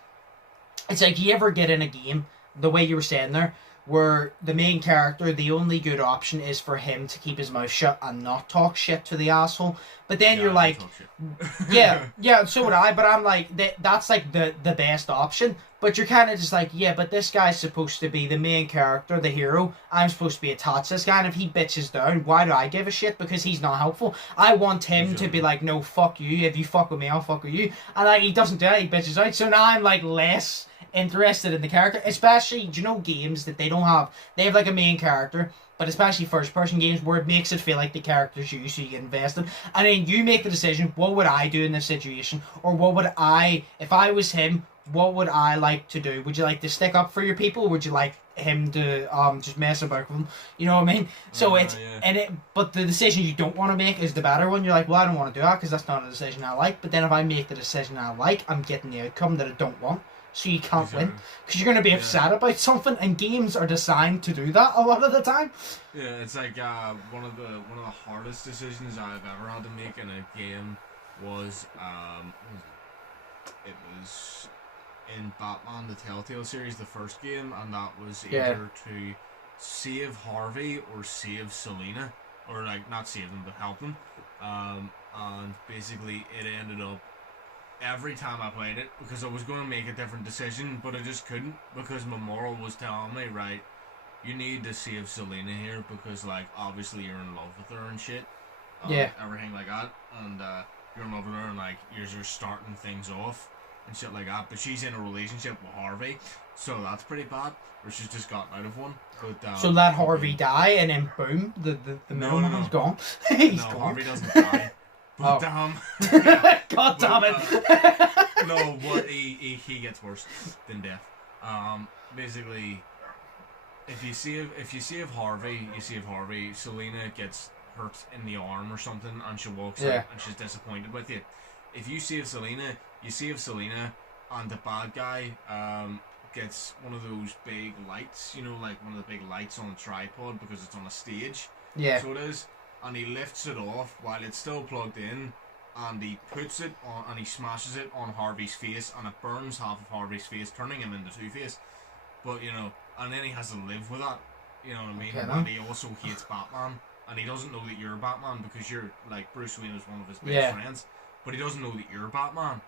it's like, you ever get in a game the way you were saying there, where the main character, the only good option is for him to keep his mouth shut and not talk shit to the asshole. But then you're like, so would I. But I'm like, that's like the best option. But you're kind of just like, yeah, but this guy's supposed to be the main character, the hero. I'm supposed to be attached to this guy, and if he bitches down, why do I give a shit? Because he's not helpful. I want him to be like, no, fuck you. If you fuck with me, I'll fuck with you. And like, he doesn't do that. He bitches out. So now I'm like less interested in the character. Especially, do you know games that they have like a main character, but especially first person games where it makes it feel like the character's you, so you get invested. And then you make the decision, what would I do in this situation? Or what would I, if I was him, what would I like to do? Would you like to stick up for your people? Or would you like him to just mess about with them? You know what I mean? So but the decision you don't want to make is the better one. You're like, well, I don't want to do that because that's not a decision I like. But then if I make the decision I like, I'm getting the outcome that I don't want. so you can't Exactly. win. Because you're going to be upset about something, and games are designed to do that a lot of the time. Yeah, it's like one of the hardest decisions I've ever had to make in a game was it was in Batman the Telltale series, the first game, and that was either to save Harvey or save Selena, or like not save them but help them. And basically it ended up every time I played it, because I was going to make a different decision, but I just couldn't, because my moral was telling me, right, you need to save Selena here, because like obviously you're in love with her and shit, everything like that, and you're in love with her, and like you're just starting things off and shit like that. But she's in a relationship with Harvey, so that's pretty bad. Or she's just gotten out of one. But so let Harvey die, and then boom, the middleman's gone. He's gone. Harvey doesn't die. But God damn it! No, but he gets worse than death. Basically, if you save Harvey, Selena gets hurt in the arm or something, and she walks out, and she's disappointed with you. If you save Selena, and the bad guy gets one of those big lights, you know, like one of the big lights on a tripod, because it's on a stage. Yeah. So it is. And he lifts it off while it's still plugged in, and he puts it on, and he smashes it on Harvey's face, and it burns half of Harvey's face, turning him into Two-Face. But, you know, and then he has to live with that, you know what I mean? Okay, and he also hates Batman, and he doesn't know that you're Batman, because you're, like, Bruce Wayne is one of his best friends, but he doesn't know that you're Batman.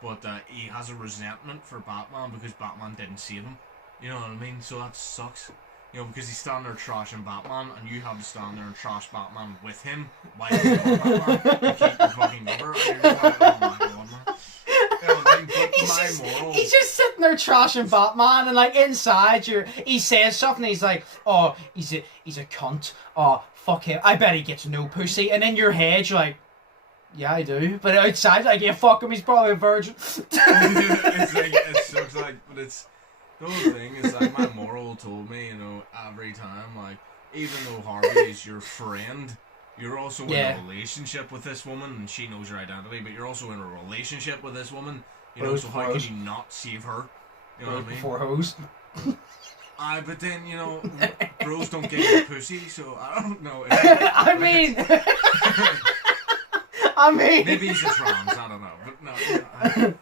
But he has a resentment for Batman because Batman didn't save him, you know what I mean? So that sucks. You know, because he's standing there trashing Batman, and you have to stand there and trash Batman with him while you're Batman and keep your fucking number. And you're just like, oh my god, man. You know, like, he's just sitting there trashing Batman, and like inside, he says something. He's like, "Oh, he's a cunt. Oh, fuck him. I bet he gets no pussy." And in your head, you're like, "Yeah, I do." But outside, like, "Yeah, fuck him. He's probably a virgin." It's like, it sucks, like, but it's. The whole thing is, like, my moral told me, you know, every time, like, even though Harvey is your friend, you're also in a relationship with this woman, and she knows your identity, but you're also in a relationship with this woman, you know, so how can you not save her? You know what I mean? Before hoes. But then, you know, bros don't get your pussy, so I don't know. I mean... Maybe he's a trans, I don't know, but no, I don't know,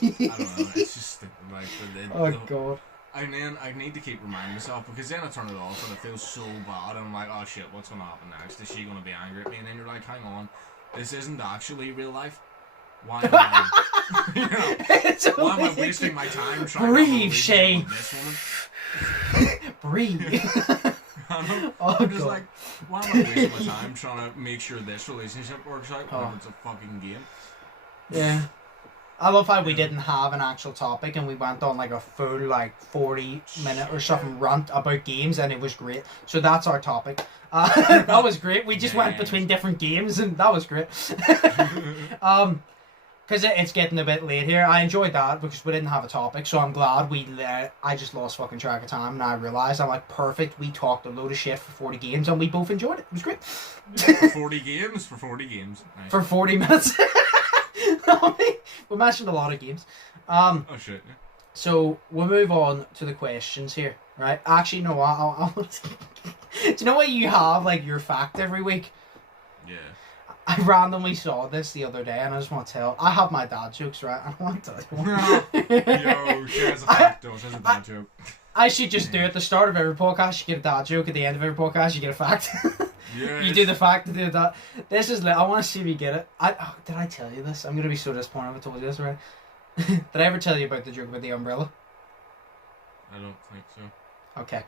it's just stupid, like, God. And then I need to keep reminding myself, because then I turn it off and it feels so bad, and I'm like, oh shit, what's going to happen next? Is she going to be angry at me? And then you're like, hang on, this isn't actually real life. Why am I, you know, why am I wasting my time trying Breathe, to Shay. This woman? Breathe. I'm just like, why am I wasting my time trying to make sure this relationship works out when it's a fucking game? Yeah. I love how we didn't have an actual topic, and we went on like a full like 40-minute or something rant about games, and it was great. So that's our topic. That was great. We just went between different games, and that was great. Because it's getting a bit late here. I enjoyed that because we didn't have a topic, so I'm glad I just lost fucking track of time, and I realised I'm like, perfect. We talked a load of shit for 40 games, and we both enjoyed it. It was great. For 40 games? For 40 games. Nice. For 40 minutes. We mentioned a lot of games. Oh shit, yeah. So we'll move on to the questions here, right? Actually, no, do you know what you have, like, your fact every week? Yeah. I randomly saw this the other day, and I just want to tell. I have my dad jokes, right? I want to tell you. Yo, shares a fact, though. Shares a dad joke. I should just do it at the start of every podcast. You get a dad joke. At the end of every podcast, you get a fact. Yes. You do the fact, you do that. This is I want to see if you get it. Did I tell you this? I'm going to be so disappointed if I told you this, right? Did I ever tell you about the joke about the umbrella? I don't think so. Okay.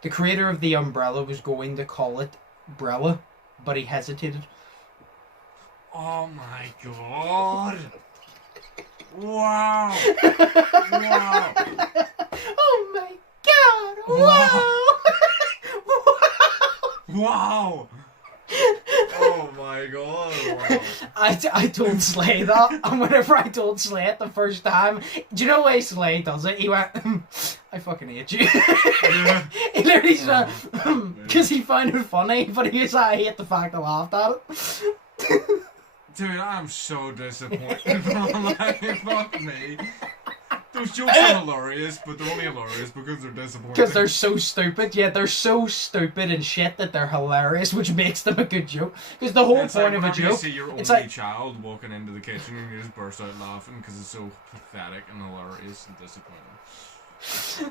The creator of the umbrella was going to call it Brella, but he hesitated. Oh my god! Wow! Wow! Oh my god! Wow! Wow! Oh my god! Wow. I told Slay that, and whenever I told Slay it the first time, do you know the way Slay does it? He went, I fucking hate you. Yeah. He literally said, because he found it funny, but he was like, I hate the fact I laughed at it. Dude, I'm so disappointed. Like, fuck me. Dude, Those jokes are hilarious, but they're only hilarious because they're disappointing. Because they're so stupid. Yeah, they're so stupid and shit that they're hilarious, which makes them a good joke. Because the whole it's point like of a whenever joke... you see your only child walking into the kitchen and you just burst out laughing because it's so pathetic and hilarious and disappointing.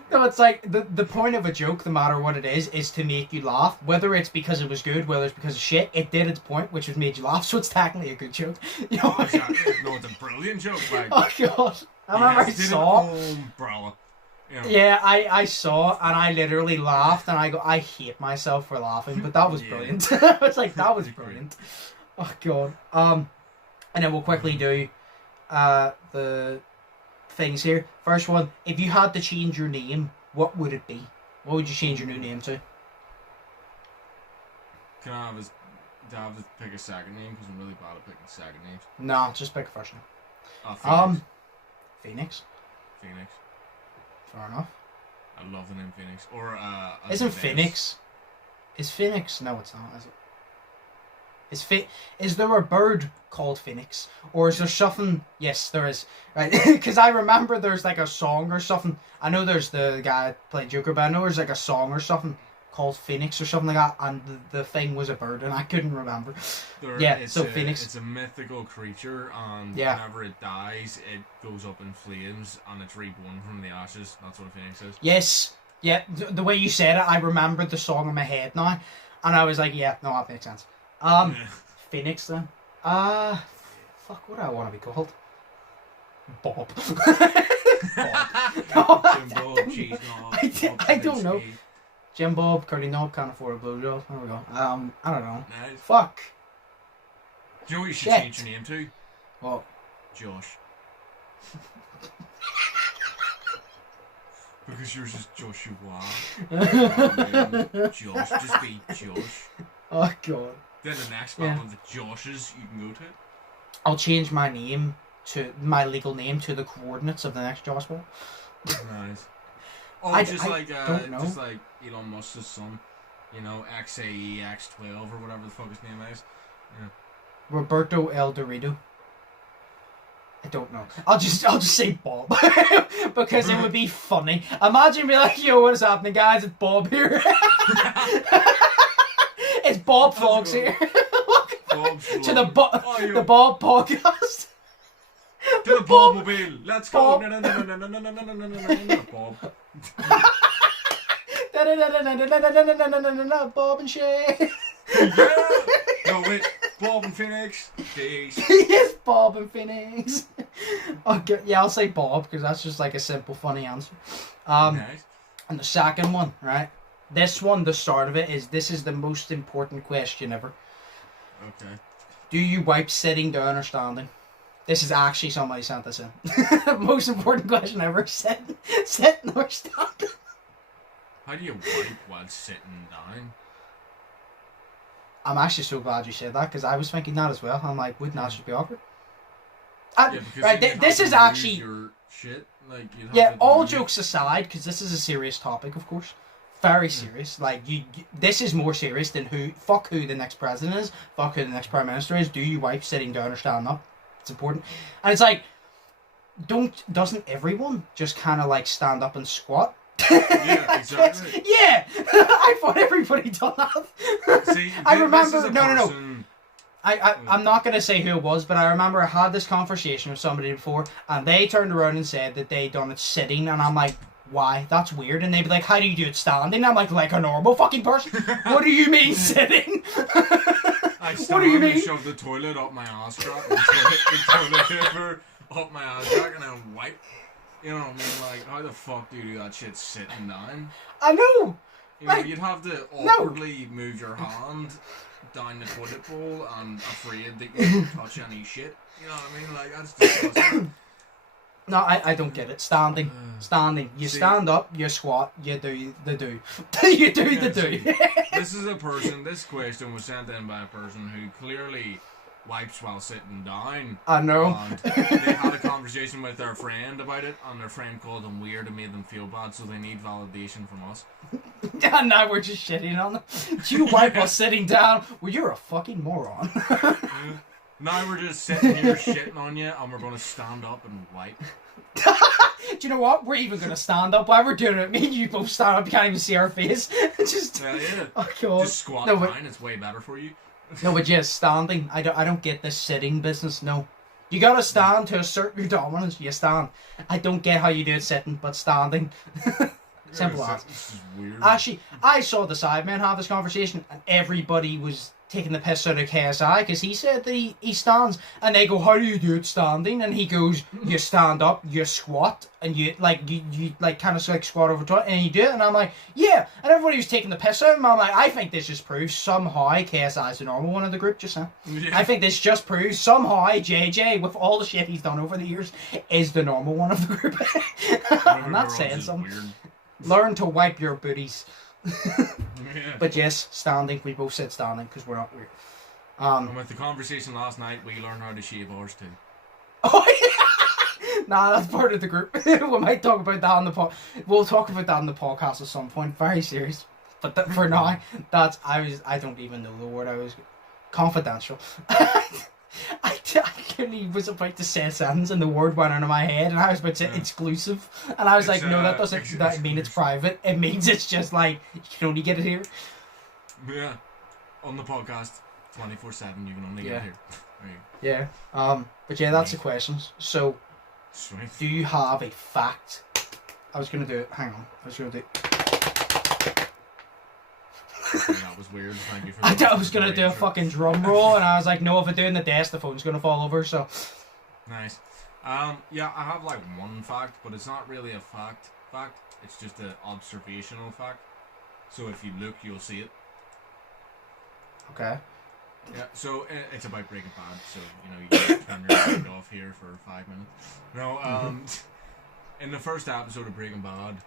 No, it's like the point of a joke, no matter what it is to make you laugh. Whether it's because it was good, whether it's because of shit, it did its point, which was made you laugh, so it's technically a good joke. You know what exactly. No, it's a brilliant joke. Like, oh god, I remember I saw. Umbrella. You know. Yeah, I saw and I literally laughed and I hate myself for laughing, but that was brilliant. It's like that was brilliant. Oh god. And then we'll quickly do the things here. First one, if you had to change your name, what would it be? What would you change your new name to? Can I have to pick a second name? Because I'm really bad at picking second names. No, just pick a first name. Phoenix. Phoenix. Phoenix. Fair enough. I love the name Phoenix. Or Isn't Phoenix? Is Phoenix? No, it's not. Is it? Is there a bird called Phoenix? Or is there something? Yes, there is. Right, because I remember there's like a song or something. I know there's the guy that played Joker, but I know there's like a song or something called Phoenix or something like that, and the thing was a bird, and I couldn't remember. Phoenix. It's a mythical creature, and whenever it dies, it goes up in flames, and it's reborn from the ashes. That's what a phoenix is. Yes. Yeah, the way you said it, I remembered the song in my head now, and I was like, yeah, no, that makes sense. Phoenix then. Fuck, what do I want to be called? Bob. Bob. I don't know. Jim Bob, Curly Knob, can't afford a blowjob. There we go. I don't know. Nice. Fuck. Do you know what you should change your name to? What? Josh. Because yours is Joshua. Josh, just be Josh. Oh god. Then the next battle of the Joshes you can go to. I'll change my name to my legal name to the coordinates of the next Josh ball. Nice. Oh, just like Elon Musk's son, you know, XAEX12 or whatever the fuck his name is. Yeah. Roberto El Dorito. I don't know. I'll just say Bob because it would be funny. Imagine be like, yo, what is happening, guys? It's Bob here. It's Bob Vlogs here. To the Bob podcast. To the Bob-mobile. Let's go. Bob. No, Bob. Bob and Shay. Yeah. No, wait. Bob and Phoenix. Peace. Yes, Bob and Phoenix. Okay, yeah, I'll say Bob because that's just like a simple, funny answer. Nice. And the second one, right? This one, the start of it this is the most important question ever. Okay. Do you wipe sitting down or standing? This is actually somebody sent this in. Most important question ever. Sitting or standing? How do you wipe while sitting down? I'm actually so glad you said that because I was thinking that as well. I'm like, wouldn't that just be awkward? Right, this is actually your shit. Like, all jokes aside, because this is a serious topic, of course. Very serious. Like you, this is more serious than who the next president is. Fuck who the next prime minister is. Do you wipe sitting down or standing up? It's important. And it's like, doesn't everyone just kind of like stand up and squat? Yeah, exactly. Yeah, I thought everybody done that. See, I remember. No. I'm not going to say who it was, but I remember I had this conversation with somebody before, and they turned around and said that they done it sitting, and I'm like, why? That's weird. And they'd be like, how do you do it standing? I'm like a normal fucking person. What do you mean sitting? What do you mean? Shove the toilet up my ass crack, and the toilet paper up my ass crack, and then wipe. You know what I mean? Like, how the fuck do you do that shit sitting down? I know. You know, you'd have to awkwardly move your hand down the toilet bowl and afraid that you touch any shit. You know what I mean? Like, that's disgusting. No, I don't get it. Standing. You stand up, you squat, you do the do. You do the do. This question was sent in by a person who clearly wipes while sitting down. I know. And they had a conversation with their friend about it, and their friend called them weird and made them feel bad, so they need validation from us. And now we're just shitting on them. Do you wipe while sitting down? Well, you're a fucking moron. Now we're just sitting here shitting on you, and we're going to stand up and wipe. Do you know what? We're even gonna stand up while we're doing it. Me and you both stand up. You can't even see our face. Just. Yeah. Oh God. Just squat fine. It's way better for you. No, but yes, standing. I don't get this sitting business. No, you gotta stand to assert your dominance. You stand. I don't get how you do it sitting, but standing. Simple as. This is weird. Actually, I saw the Sidemen have this conversation, and everybody was taking the piss out of KSI because he said that he stands, and they go, "How do you do it standing?" And he goes, "You stand up, you squat, and you kind of like squat over top, and you do it." And I'm like, "Yeah." And everybody was taking the piss out of him. I'm like, I think this just proves somehow KSI is the normal one of the group. Just saying. Yeah. I think this just proves somehow JJ, with all the shit he's done over the years, is the normal one of the group. I'm not saying something. Weird. Learn to wipe your booties. Yeah. But yes, standing. We both said standing because we're not weird. And with the conversation last night, we learned how to shave ours too. Oh yeah. Nah, that's part of the group. We might talk about that on the We'll talk about that on the podcast at some point. Very serious. But for now, I don't even know the word I was. Confidential. I clearly was about to say a sentence and the word went out of my head and I was about to say exclusive and I was like, no, that doesn't mean it's private. It means it's just like you can only get it here. Yeah, on the podcast 24/7 you can only get it here. Yeah. But yeah, that's the questions. So, sweet. Do you have a fact? I was gonna do it. Hang on. I was gonna do it. That was weird. Thank you for that. I was gonna do a fucking drum roll, and I was like, no, if I do it in the desk, the phone's gonna fall over. So nice. Yeah, I have like one fact, but it's not really a fact. It's just an observational fact. So if you look, you'll see it. Okay. Yeah. So it's about Breaking Bad. So you can turn your mind off here for 5 minutes. No. In the first episode of Breaking Bad,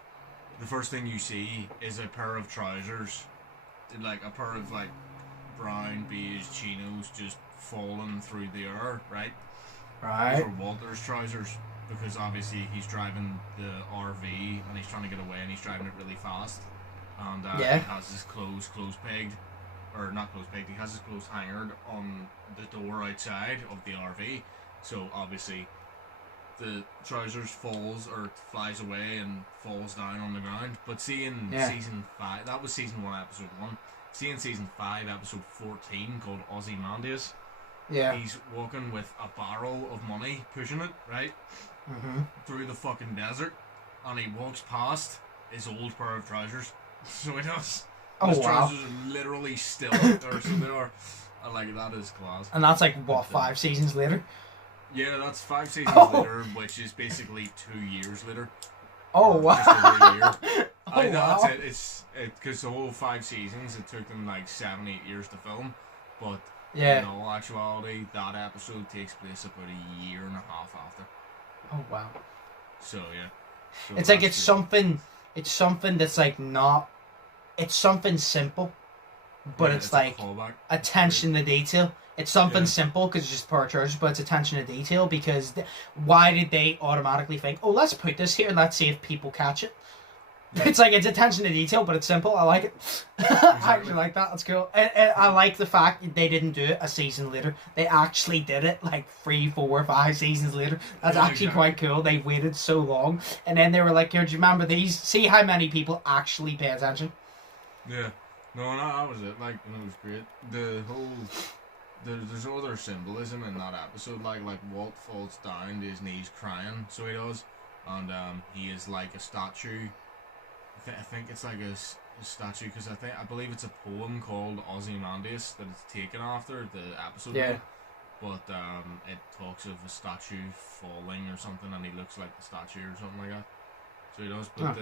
the first thing you see is a pair of trousers. Like a pair of like brown beige chinos just falling through the air, right? Right. Those are Walter's trousers because obviously he's driving the RV and he's trying to get away and he's driving it really fast. And he has his clothes pegged, or not clothes pegged. He has his clothes hangered on the door outside of the RV. So obviously the trousers flies away and falls down on the ground. But seeing season 5, that was season 1, episode 1. Seeing season 5, episode 14, called Ozymandias. Yeah. He's walking with a barrel of money, pushing it, right? Through the fucking desert. And he walks past his old pair of trousers. So he does. Oh, his wow. trousers are literally still out there, so they are. Like, that is class. And that's like, what, 5 seasons later? Yeah, that's 5 seasons later, which is basically 2 years later. Oh, wow. Just over a year. Oh, wow. That's it. It's because the whole 5 seasons, it took them like 7-8 years to film. But in all actuality, that episode takes place about a year and a half after. Oh, wow. So, yeah. So it's like it's something that's like not... It's something simple, but it's like attention to detail. It's something simple because it's just per church, but it's attention to detail because why did they automatically think, oh, let's put this here and let's see if people catch it? It's like it's attention to detail, but it's simple. I like it. I actually like that. That's cool. And I like the fact that they didn't do it a season later. They actually did it like 3, 4, 5 seasons later. That's actually quite cool. They waited so long. And then they were like, here, do you remember these? See how many people actually pay attention? Yeah. No, that was it. Like, it was great. The whole... There's other symbolism in that episode, like Walt falls down to his knees crying, so he does, and he is like a statue. I think it's like a statue because I believe it's a poem called Ozymandias that it's taken after the episode. Yeah. But it talks of a statue falling or something, and he looks like the statue or something like that. So he does. But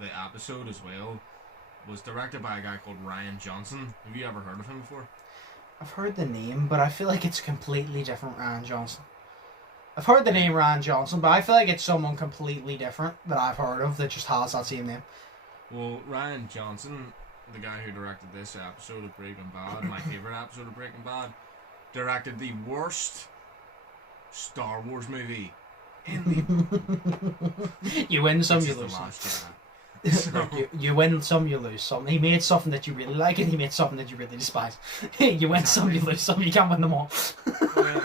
the episode as well was directed by a guy called Ryan Johnson. Have you ever heard of him before? I've heard the name, but I feel like it's completely different Ryan Johnson. I've heard the name Ryan Johnson, but I feel like it's someone completely different that I've heard of that just has that same name. Well, Ryan Johnson, the guy who directed this episode of Breaking Bad, my favourite episode of Breaking Bad, directed the worst Star Wars movie in the... You win some, you lose some. So, you win some, you lose some. He made something that you really like and he made something that you really despise. You win some, you lose some. You can't win them all. Yeah,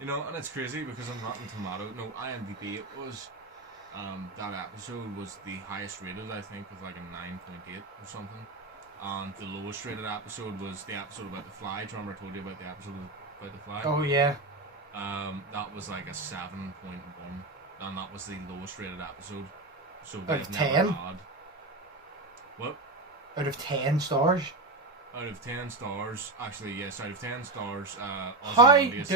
and it's crazy because on Rotten Tomato, no, IMDb it was, that episode was the highest rated, I think, with like a 9.8 or something. And the lowest rated episode was the episode about the fly. Do you remember I told you about the episode about the fly? Oh yeah. That was like a 7.1, and that was the lowest rated episode. So Out of 10? What? Out of 10 stars? Out of 10 stars, actually, yes, out of 10 stars, How does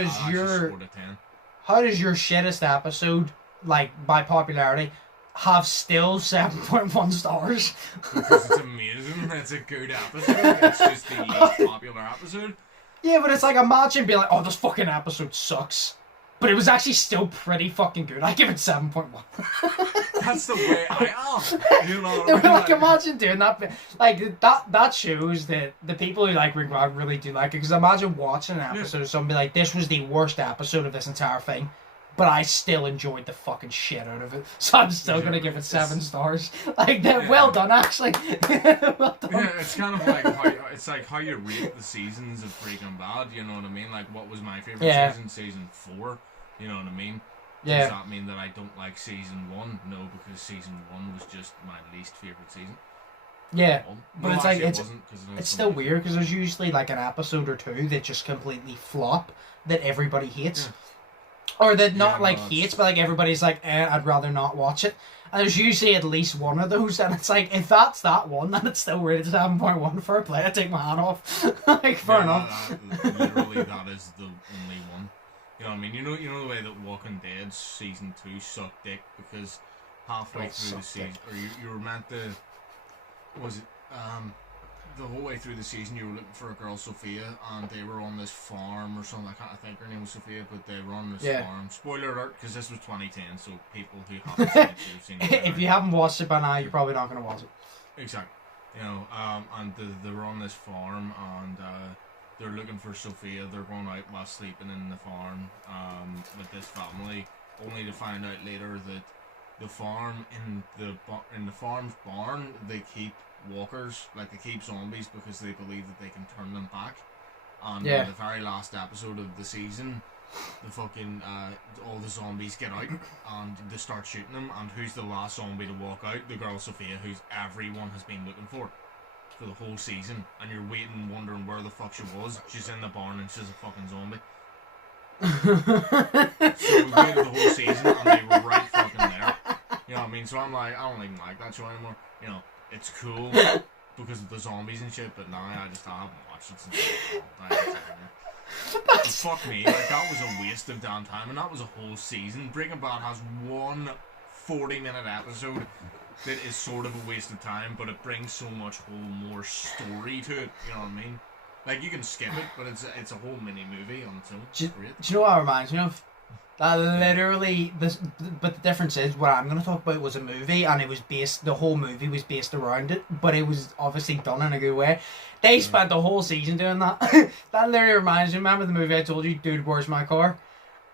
your shittest episode, like, by popularity, have still 7.1 stars? Because it's amazing, it's a good episode, it's just the least popular episode. Yeah, but it's like, imagine being like, oh, this fucking episode sucks. But it was actually still pretty fucking good. I give it 7.1. That's the way I am. You know what I mean? Like, imagine doing that. Like, that shows that the people who like Ring Rock really do like it. Because imagine watching an episode of somebody like, this was the worst episode of this entire thing, but I still enjoyed the fucking shit out of it. So I'm still going to give it 7 stars. Like, well done, actually. Well done. Yeah, it's kind of like how you rate the seasons of Breaking Bad. You know what I mean? Like, what was my favorite season? Season 4. You know what I mean? Yeah. Does that mean that I don't like season 1? No, because season 1 was just my least favorite season. Yeah, but no, it's actually, like it's still weird because there's usually like an episode or two that just completely flop that everybody hates, or that not hates, but like everybody's like, I'd rather not watch it. And there's usually at least one of those, and it's like, if that's that one, then it's still rated 7.1 for a play. I take my hat off. Like, fair enough. Literally, that is the only one. You know what I mean? You know the way that Walking Dead season 2 sucked dick because halfway through the season, or you were meant to, was it the whole way through the season you were looking for a girl, Sophia, and they were on this farm or something. I think her name was Sophia, but they were on this farm. Spoiler alert, because this was 2010, so people who haven't seen it have seen it. If you haven't watched it by now, you're probably not going to watch it. Exactly. You know, and they were on this farm, and they're looking for Sophia. They're going out while sleeping in the farm with this family, only to find out later that the farm in the farm's barn, they keep walkers, like they keep zombies because they believe that they can turn them back. And in the very last episode of the season, the fucking all the zombies get out and they start shooting them. And who's the last zombie to walk out? The girl Sophia, who's everyone has been looking for the whole season. And you're waiting, wondering where the fuck she was. She's in the barn and she's a fucking zombie. So we waited the whole season and they were right fucking there. You know what I mean? So I'm like, I don't even like that show anymore. You know, it's cool because of the zombies and shit, but now I haven't watched it since but fuck me, like that was a waste of damn time, and that was a whole season. Breaking Bad has one 40-minute episode that is sort of a waste of time, but it brings so much more story to it. You know what I mean? Like you can skip it, but it's a whole mini movie on its own. Do you know what it reminds me of? That literally, but the difference is, what I'm going to talk about was a movie, and the whole movie was based around it, but it was obviously done in a good way. They spent the whole season doing that. That literally reminds me, remember the movie I told you, Dude, Where's My Car?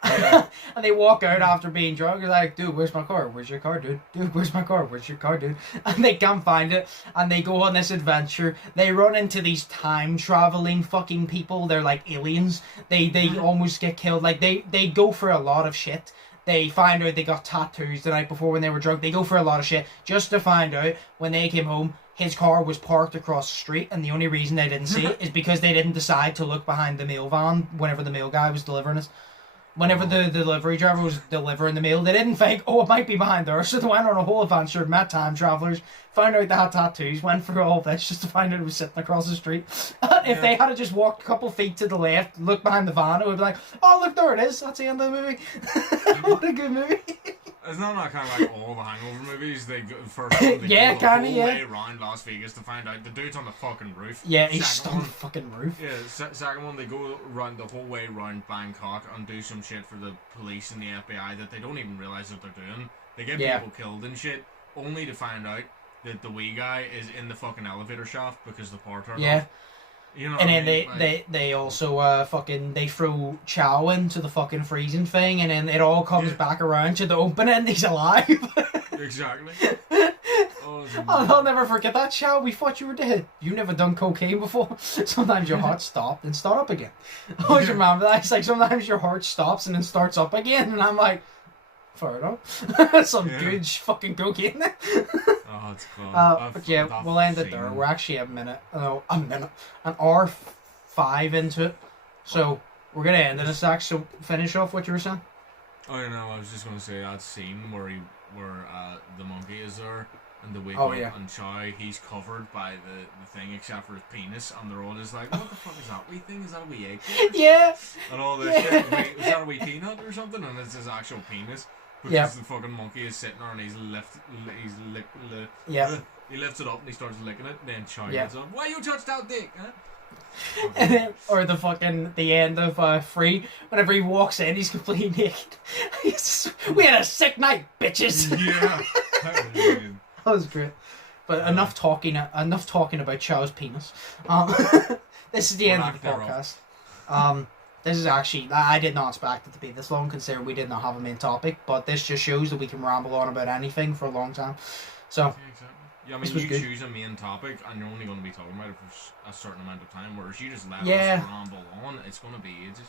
And they walk out after being drunk, they're like, dude, where's my car? Where's your car, dude? Dude, where's my car? Where's your car, dude? And they can't find it, and they go on this adventure. They run into these time-traveling fucking people. They're like aliens. They almost get killed. Like, they go for a lot of shit. They find out they got tattoos the night before when they were drunk. They go for a lot of shit just to find out when they came home, his car was parked across the street, and the only reason they didn't see it is because they didn't decide to look behind the mail van whenever the mail guy was delivering it. Whenever the delivery driver was delivering the mail, they didn't think, oh, it might be behind there. So they went on a whole adventure, met time travelers, found out they had tattoos, went through all this just to find out it was sitting across the street. If they had just walked a couple feet to the left, looked behind the van, it would be like, oh, look, there it is. That's the end of the movie. What a good movie. Isn't that kind of like all the Hangover movies? They go the whole way around Las Vegas to find out the dude's on the fucking roof. Yeah, he's stuck on the fucking roof. Yeah, second one, they go around the whole way around Bangkok and do some shit for the police and the FBI that they don't even realise that they're doing. They get people killed and shit, only to find out that the wee guy is in the fucking elevator shaft because the power turned off. You know, and then they also they throw Chow into the fucking freezing thing, and then it all comes back around to the opening. He's alive. Exactly. I'll never forget that. Chow, we thought you were dead. You never done cocaine before. Sometimes your heart stopped and start up again. I always remember that. It's like sometimes your heart stops and then starts up again, and I'm like, Fair enough. Some Yeah. good fucking cocaine there. Oh, it's gone. But yeah, we'll end it there. We're actually an hour 5 into it. So we're going to end in a sec. So finish off what you were saying. Oh, you know, I was just going to say that scene where the monkey is there and the wake Oh, up yeah. and Chow, he's covered by the thing except for his penis, and they're all just like, what the fuck is that wee thing? Is that a wee egg? Yeah. And all this shit. Wait, is that a wee peanut or something? And it's his actual penis. Because Yeah. the fucking monkey is sitting there and Yeah. he lifts it up and he starts licking it, and then Chow Yeah. gets on, why you touched that dick? Huh? And then, or the end of Free, whenever he walks in, he's completely naked. We had a sick night, bitches. Yeah. That was good. That was great. But enough talking about Chow's penis. This is the end of the podcast. This is actually, I did not expect it to be this long, considering we did not have a main topic. But this just shows that we can ramble on about anything for a long time. So. Yeah, exactly. Yeah, I mean, you good. choose a main topic and you're only going to be talking about it for a certain amount of time, whereas you just let us ramble on, it's going to be ages.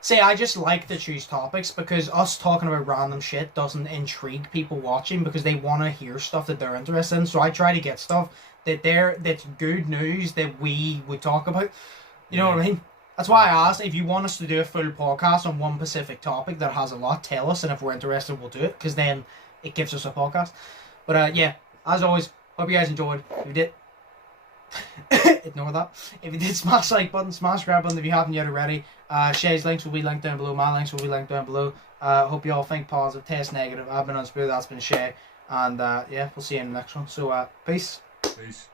See, I just like to choose topics because us talking about random shit doesn't intrigue people watching because they want to hear stuff that they're interested in. So I try to get stuff that's good news that we would talk about. You know what I mean? That's why I asked if you want us to do a full podcast on one specific topic that has a lot, tell us, and if we're interested, we'll do it because then it gives us a podcast. But yeah, as always, hope you guys enjoyed. If you did, ignore that. If you did, smash the like button, smash grab button if you haven't yet already. Shay's links will be linked down below. My links will be linked down below. Hope you all think positive, test negative. I've been Undisputed, that's been Shay. And yeah, we'll see you in the next one. So peace. Peace.